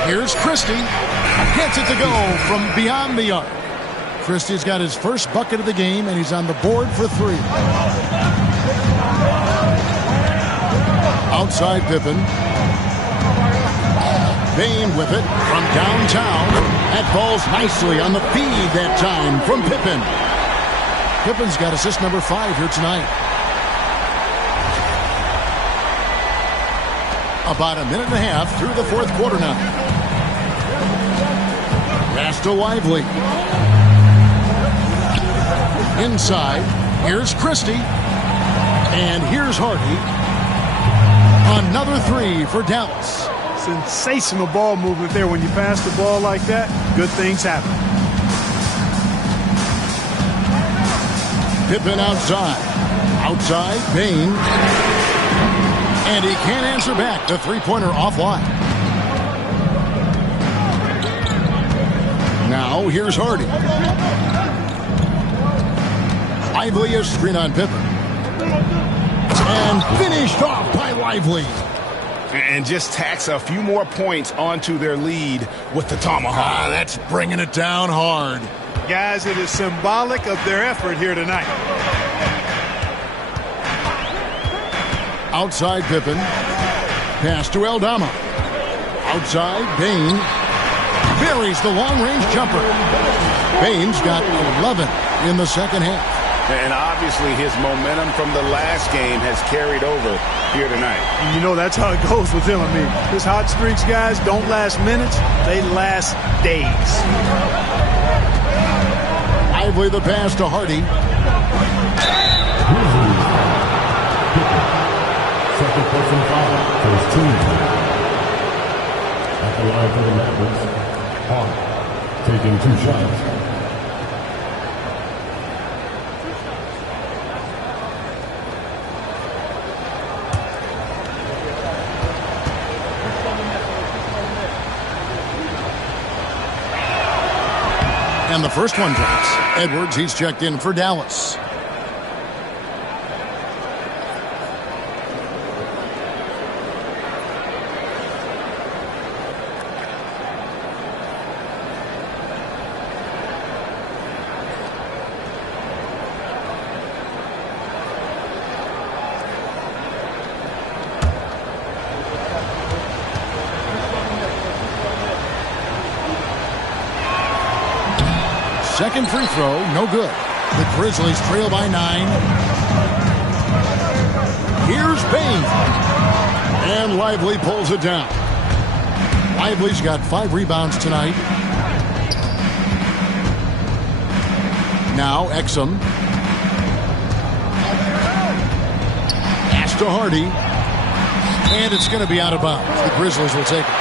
Here's Christie. Gets it to go from beyond the arc. Christie's got his first bucket of the game, and he's on the board for 3. Outside Pippen. Bane with it from downtown. That falls nicely on the feed that time from Pippen. Pippen's got assist number 5 here tonight. About a minute and a half through the fourth quarter now. Pass to Lively. Inside. Here's Christie. And here's Hardy. Another 3 for Dallas. Sensational ball movement there. When you pass the ball like that, good things happen. Pippen outside. Outside, Bane. And he can't answer back. The three-pointer offline. Now, here's Hardy. Lively is screen on Pippen. And finished off by Lively. And just tacks a few more points onto their lead with the tomahawk. That's bringing it down hard. Guys, it is symbolic of their effort here tonight. Outside Pippen. Pass to Aldama. Outside Bane. Buries the long-range jumper. Bane's got 11 in the second half. And obviously his momentum from the last game has carried over here tonight. And you know that's how it goes with him. I mean, his hot streaks, guys, don't last minutes. They last days. Lively the pass to Hardy. Second person foul for his team. At the line for the Mavericks, Hart taking 2 shots. And the first one drops. Edwards, he's checked in for Dallas. Second free throw, no good. The Grizzlies trail by 9. Here's Bane. And Lively pulls it down. Lively's got 5 rebounds tonight. Now Exum. Pass to Hardy. And it's going to be out of bounds. The Grizzlies will take it.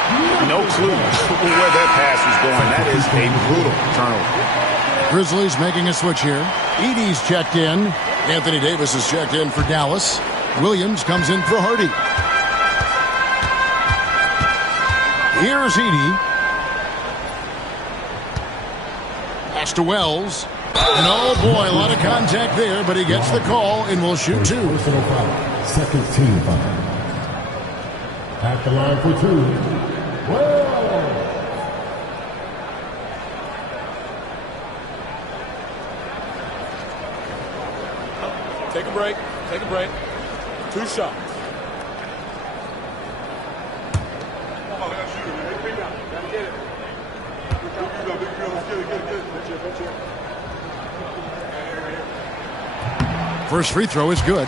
No clue where that pass was going. That is a brutal turnover. Grizzlies making a switch here. Edey's checked in. Anthony Davis is checked in for Dallas. Williams comes in for Hardy. Here's Edey. Pass to Wells. And oh boy, a lot of contact there, but he gets the call and will shoot 2. Personal foul. Second team foul. At the line for 2. Well. Take a break. Take a break. 2 shots. First free throw is good.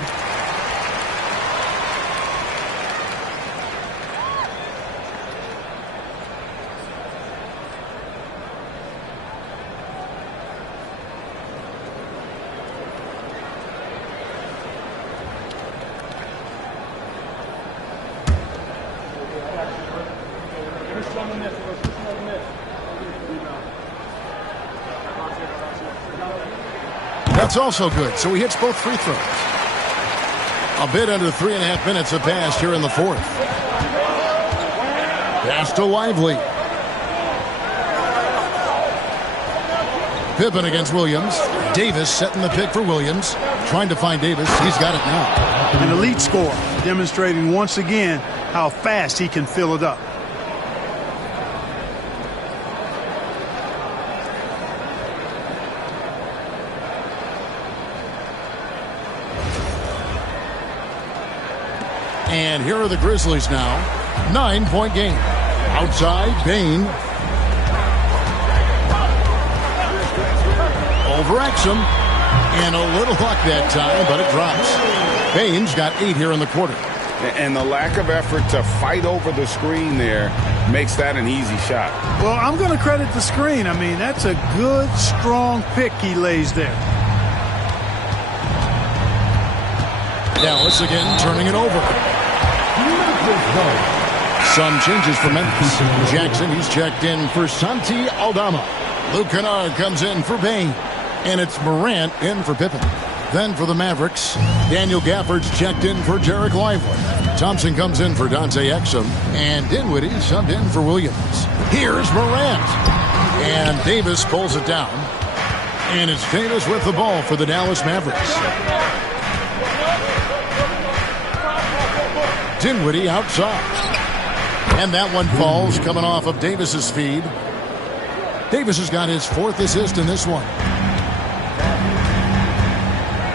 That's also good, so he hits both free throws. A bit under 3.5 minutes have passed here in the fourth. Pass to Lively. Pippen against Williams. Davis setting the pick for Williams. Trying to find Davis. He's got it now. An elite scorer, demonstrating once again how fast he can fill it up. And here are the Grizzlies now. 9-point game. Outside, Bane. Over Exum. And a little luck that time, but it drops. Bane's got 8 here in the quarter. And the lack of effort to fight over the screen there makes that an easy shot. Well, I'm going to credit the screen. I mean, that's a good, strong pick he lays there. Dallas again turning it over. Some changes for Memphis. Jackson, he's checked in for Santi Aldama. Luke Kennard comes in for Bane. And it's Morant in for Pippen. Then for the Mavericks, Daniel Gafford's checked in for Jarek Lively. Thompson comes in for Dante Exum. And Dinwiddie subbed in for Williams. Here's Morant. And Davis pulls it down. And it's Davis with the ball for the Dallas Mavericks. Dinwiddie outside. And that one falls coming off of Davis's feed. Davis has got his 4th assist in this one.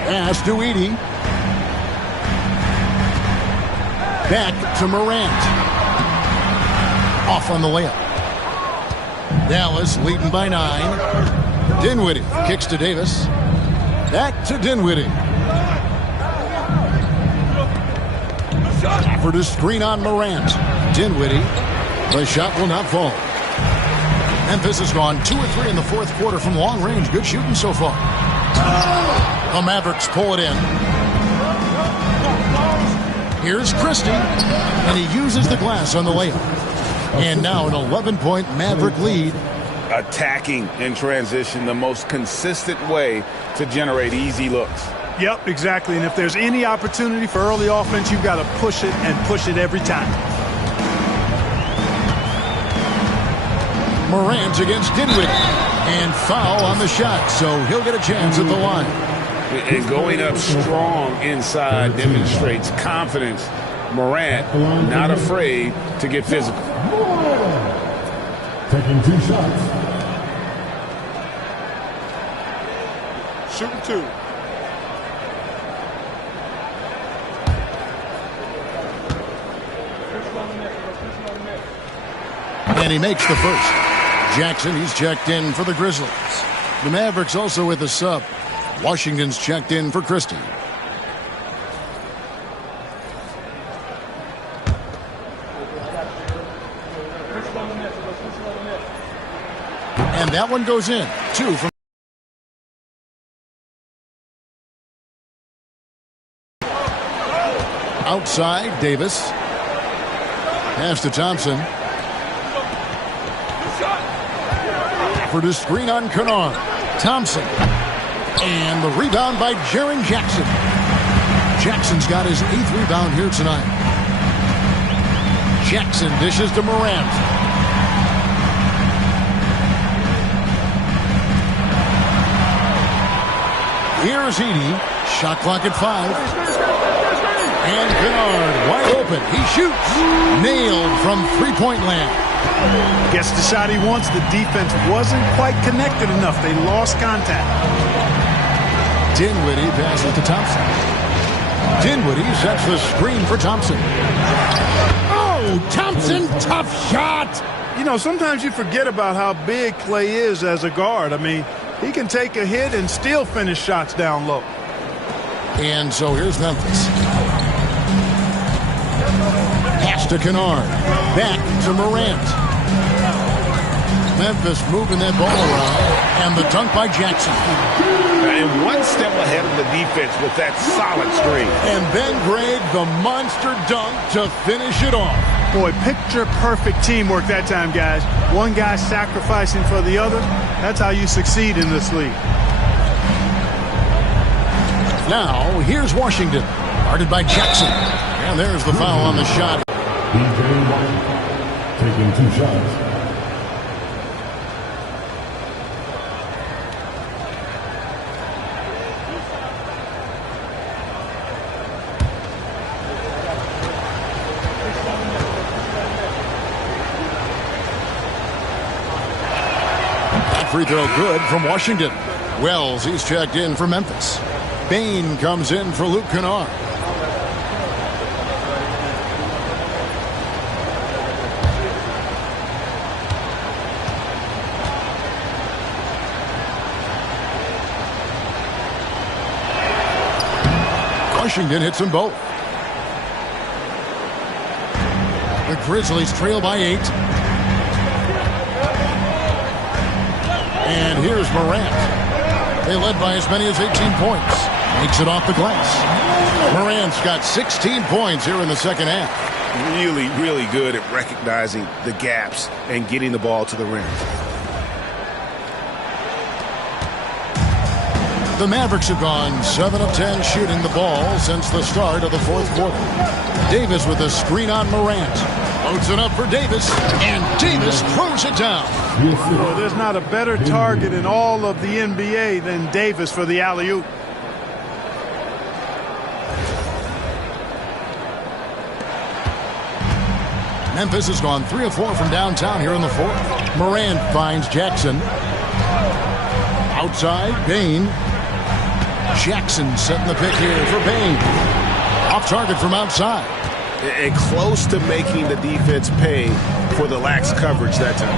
Pass to Edey. Back to Morant. Off on the layup. Dallas leading by 9. Dinwiddie kicks to Davis. Back to Dinwiddie. For the screen on Morant. Dinwiddie. The shot will not fall. Memphis has gone 2 of 3 in the 4th quarter from long range. Good shooting so far. The Mavericks pull it in. Here's Christie. And he uses the glass on the layup. And now an 11-point Maverick lead. Attacking in transition, the most consistent way to generate easy looks. Yep, exactly. And if there's any opportunity for early offense, you've got to push it and push it every time. Morant against Dinwiddie. And foul on the shot, so he'll get a chance at the line. And going up strong inside demonstrates confidence. Morant not afraid to get physical. Taking 2 shots. Shooting 2. And he makes the first. Jackson, he's checked in for the Grizzlies. The Mavericks also with a sub. Washington's checked in for Christie. And that one goes in. 2 from outside. Davis. Pass to Thompson. For the screen on Kennard. Thompson. And the rebound by Jaren Jackson. Jackson's got his 8th rebound here tonight. Jackson dishes to Morant. Here's Edey. Shot clock at 5. And Kennard wide open. He shoots. Nailed from three-point land. Gets the shot he wants. The defense wasn't quite connected enough. They lost contact. Dinwiddie passes to Thompson. Dinwiddie sets the screen for Thompson. Oh, Thompson, tough shot. You know, sometimes you forget about how big Klay is as a guard. I mean, he can take a hit and still finish shots down low. And so here's Memphis. Pass to Kennard. Back to Morant. Memphis moving that ball around. And the dunk by Jackson. And one step ahead of the defense with that solid screen. And then Greg, the monster dunk to finish it off. Boy, picture-perfect teamwork that time, guys. One guy sacrificing for the other. That's how you succeed in this league. Now, here's Washington. Guarded by Jackson. And there's the foul on the shot. DJ Washington taking 2 shots. Free throw good from Washington. Wells, he's checked in for Memphis. Bane comes in for Luke Kennard. Washington hits them both. The Grizzlies trail by 8. And here's Morant. They led by as many as 18 points. Makes it off the glass. Morant's got 16 points here in the second half. Really, really good at recognizing the gaps and getting the ball to the rim. The Mavericks have gone 7 of 10 shooting the ball since the start of the fourth quarter. Davis with a screen on Morant. Loads it up for Davis, and Davis throws it down. Well, there's not a better target in all of the NBA than Davis for the alley-oop. Memphis has gone 3 of 4 from downtown here in the fourth. Morant finds Jackson. Outside, Bane. Jackson setting the pick here for Bane. Off target from outside. And close to making the defense pay for the lax coverage that time.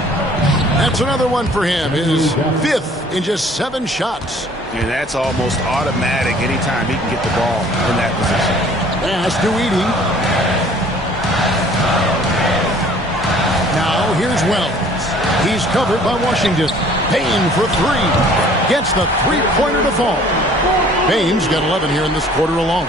That's another one for him. His 5th in just 7 shots. And that's almost automatic anytime he can get the ball in that position. Pass to Edey. Now here's Wells. He's covered by Washington. Bane for 3. Gets the three-pointer to fall. Bane's got 11 here in this quarter alone.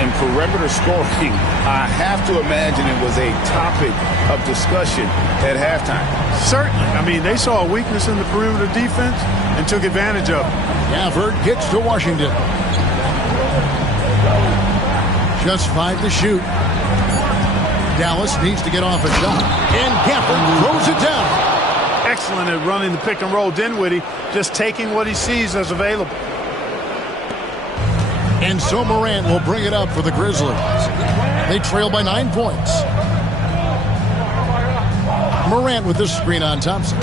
And perimeter scoring, I have to imagine it was a topic of discussion at halftime. Certainly. I mean, they saw a weakness in the perimeter defense and took advantage of it. Gafford gets to Washington. Just 5 to shoot. Dallas needs to get off a shot. And Gafford throws it down. Excellent at running the pick and roll. Dinwiddie just taking what he sees as available. And so Morant will bring it up for the Grizzlies. They trail by 9 points. Morant with the screen on Thompson.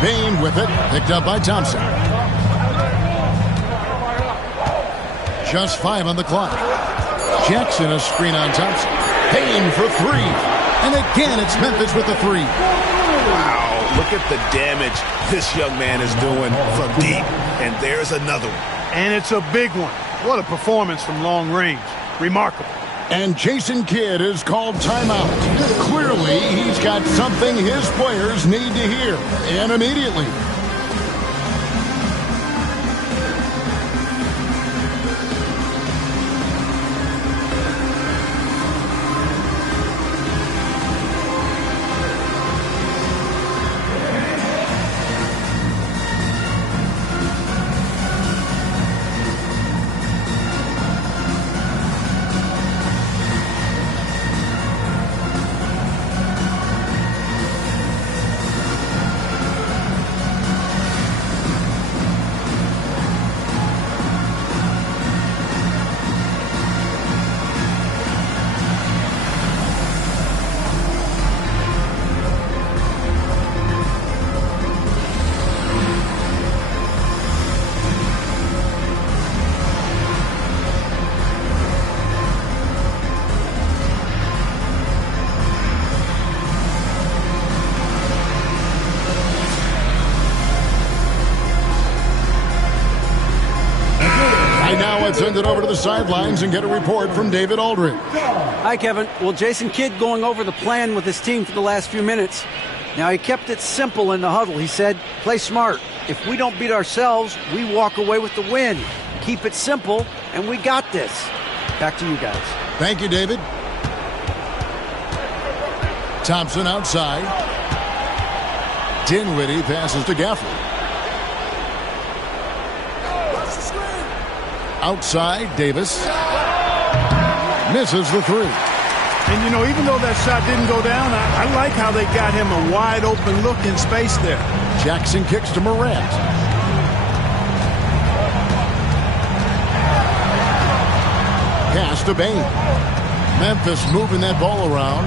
Bane with it, picked up by Thompson. Just 5 on the clock. Jackson a screen on Thompson. Bane for 3. And again, it's Memphis with the 3. Wow, look at the damage this young man is doing from deep. And there's another one. And it's a big one. What a performance from long range. Remarkable. And Jason Kidd is called timeout. Clearly, he's got something his players need to hear. And immediately. Let's send it over to the sidelines and get a report from David Aldridge. Hi, Kevin. Well, Jason Kidd going over the plan with his team for the last few minutes. Now, he kept it simple in the huddle. He said, play smart. If we don't beat ourselves, we walk away with the win. Keep it simple, and we got this. Back to you guys. Thank you, David. Thompson outside. Dinwiddie passes to Gafford. Outside, Davis misses the 3. And, you know, even though that shot didn't go down, I like how they got him a wide-open look in space there. Jackson kicks to Morant. Pass to Bane. Memphis moving that ball around.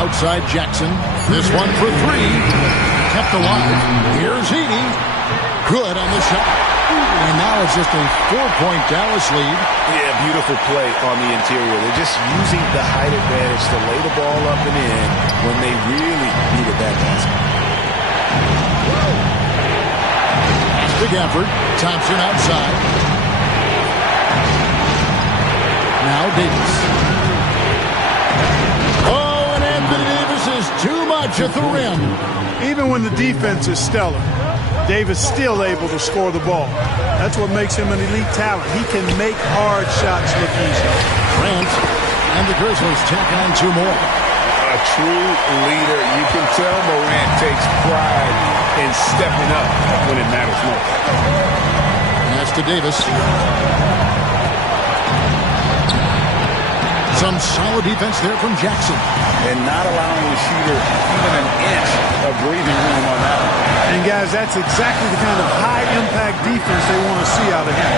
Outside Jackson. This one for 3. Kept alive. Here's Edey. Good on the shot. And now it's just a 4-point Dallas lead. Yeah, beautiful play on the interior. They're just using the height advantage to lay the ball up and in when they really needed that basket. Pass to Gafford. Thompson outside. Now Davis. Oh, and Anthony Davis is too much at the rim. Even when the defense is stellar, Davis still able to score the ball. That's what makes him an elite talent. He can make hard shots look easy. Grant and the Grizzlies tack on 2 more. A true leader. You can tell Morant takes pride in stepping up when it matters most. And that's to Davis. Some solid defense there from Jackson. And not allowing the shooter even an inch of breathing room on that one. And, guys, that's exactly the kind of high-impact defense they want to see out of him.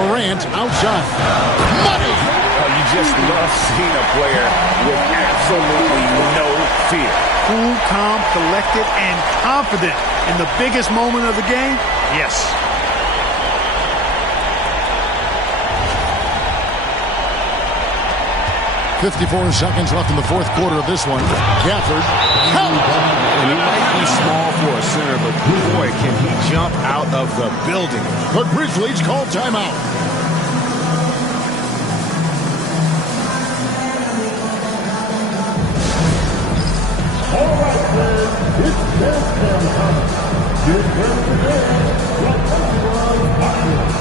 Morant outside. Money! Oh, you just love seeing a player with absolutely no fear. Cool, calm, collected, and confident in the biggest moment of the game? Yes. .54 seconds left in the fourth quarter of this one. Gafford. And he might be small for a center, but boy, can he jump out of the building. The Grizzlies call timeout. All right, fans, it's dance cam time. Get ready to dance like everyone's popular.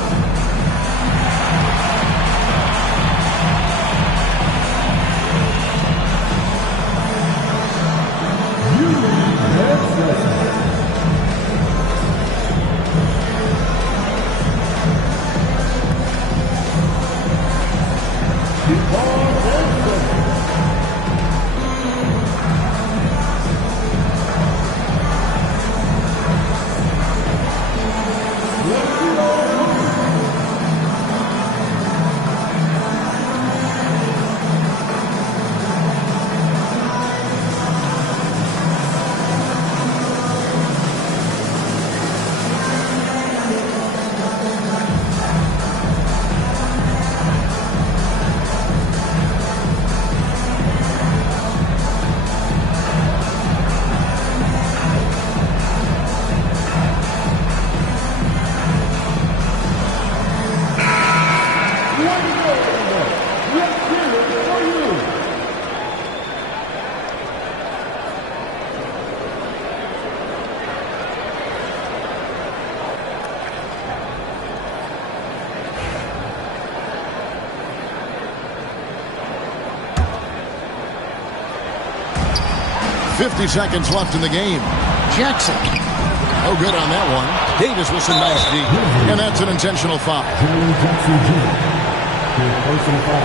.50 seconds left in the game. Jackson. Oh, good on that one. Davis with some nice deep. And that's an intentional foul. Jackson Jr. Personal foul.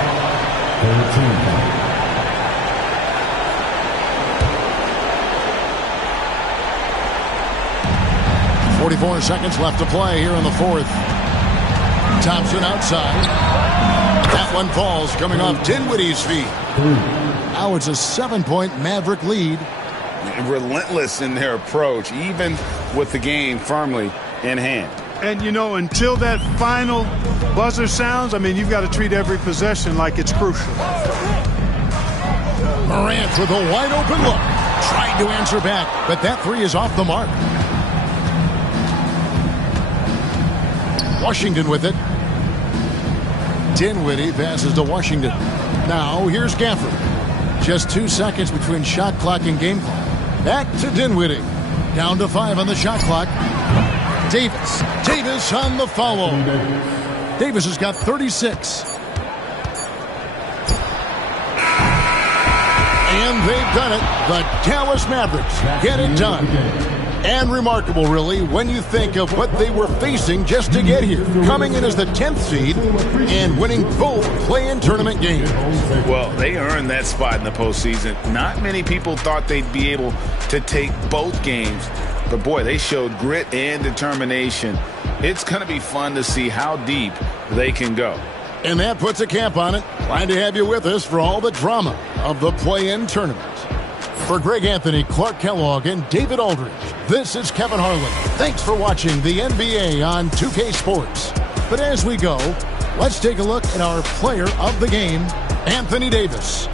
44 seconds left to play here in the fourth. Thompson outside. That one falls, coming off Dinwiddie's feet. Now it's a 7-point Maverick lead. Relentless in their approach, even with the game firmly in hand. And, you know, until that final buzzer sounds, I mean, you've got to treat every possession like it's crucial. Morant with a wide open look. Tried to answer back, but that three is off the mark. Washington with it. Dinwiddie passes to Washington. Now here's Gafford. Just 2 seconds between shot clock and game clock. Back to Dinwiddie. Down to 5 on the shot clock. Davis. Davis on the foul. Davis has got 36. And they've done it. The Dallas Mavericks get it done. And remarkable, really, when you think of what they were facing just to get here. Coming in as the 10th seed and winning both play-in tournament games. Well, they earned that spot in the postseason. Not many people thought they'd be able to take both games. But, boy, they showed grit and determination. It's going to be fun to see how deep they can go. And that puts a cap on it. Glad to have you with us for all the drama of the play-in tournament. For Greg Anthony, Clark Kellogg, and David Aldridge, this is Kevin Harlan. Thanks for watching the NBA on 2K Sports. But as we go, let's take a look at our player of the game, Anthony Davis.